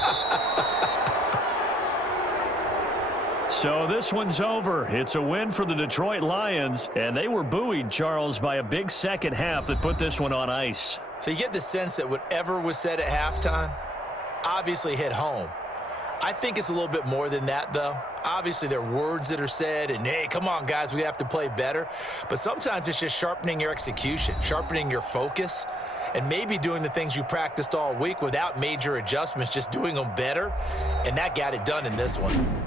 So this one's over. It's a win for the Detroit Lions, and they were buoyed, Charles, by a big second half that put this one on ice. So you get the sense that whatever was said at halftime obviously hit home. I think it's a little bit more than that, though. Obviously, there are words that are said, and, hey, come on, guys, we have to play better. But sometimes it's just sharpening your execution, sharpening your focus, and maybe doing the things you practiced all week without major adjustments, just doing them better, and that got it done in this one.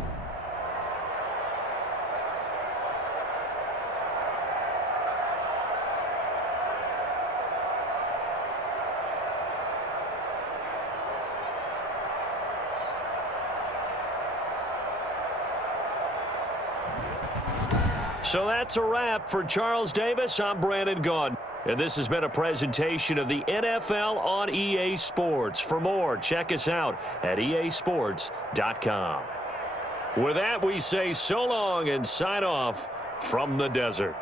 So that's a wrap. For Charles Davis, I'm Brandon Gaudin. And this has been a presentation of the NFL on EA Sports. For more, check us out at easports.com. With that, we say so long and sign off from the desert.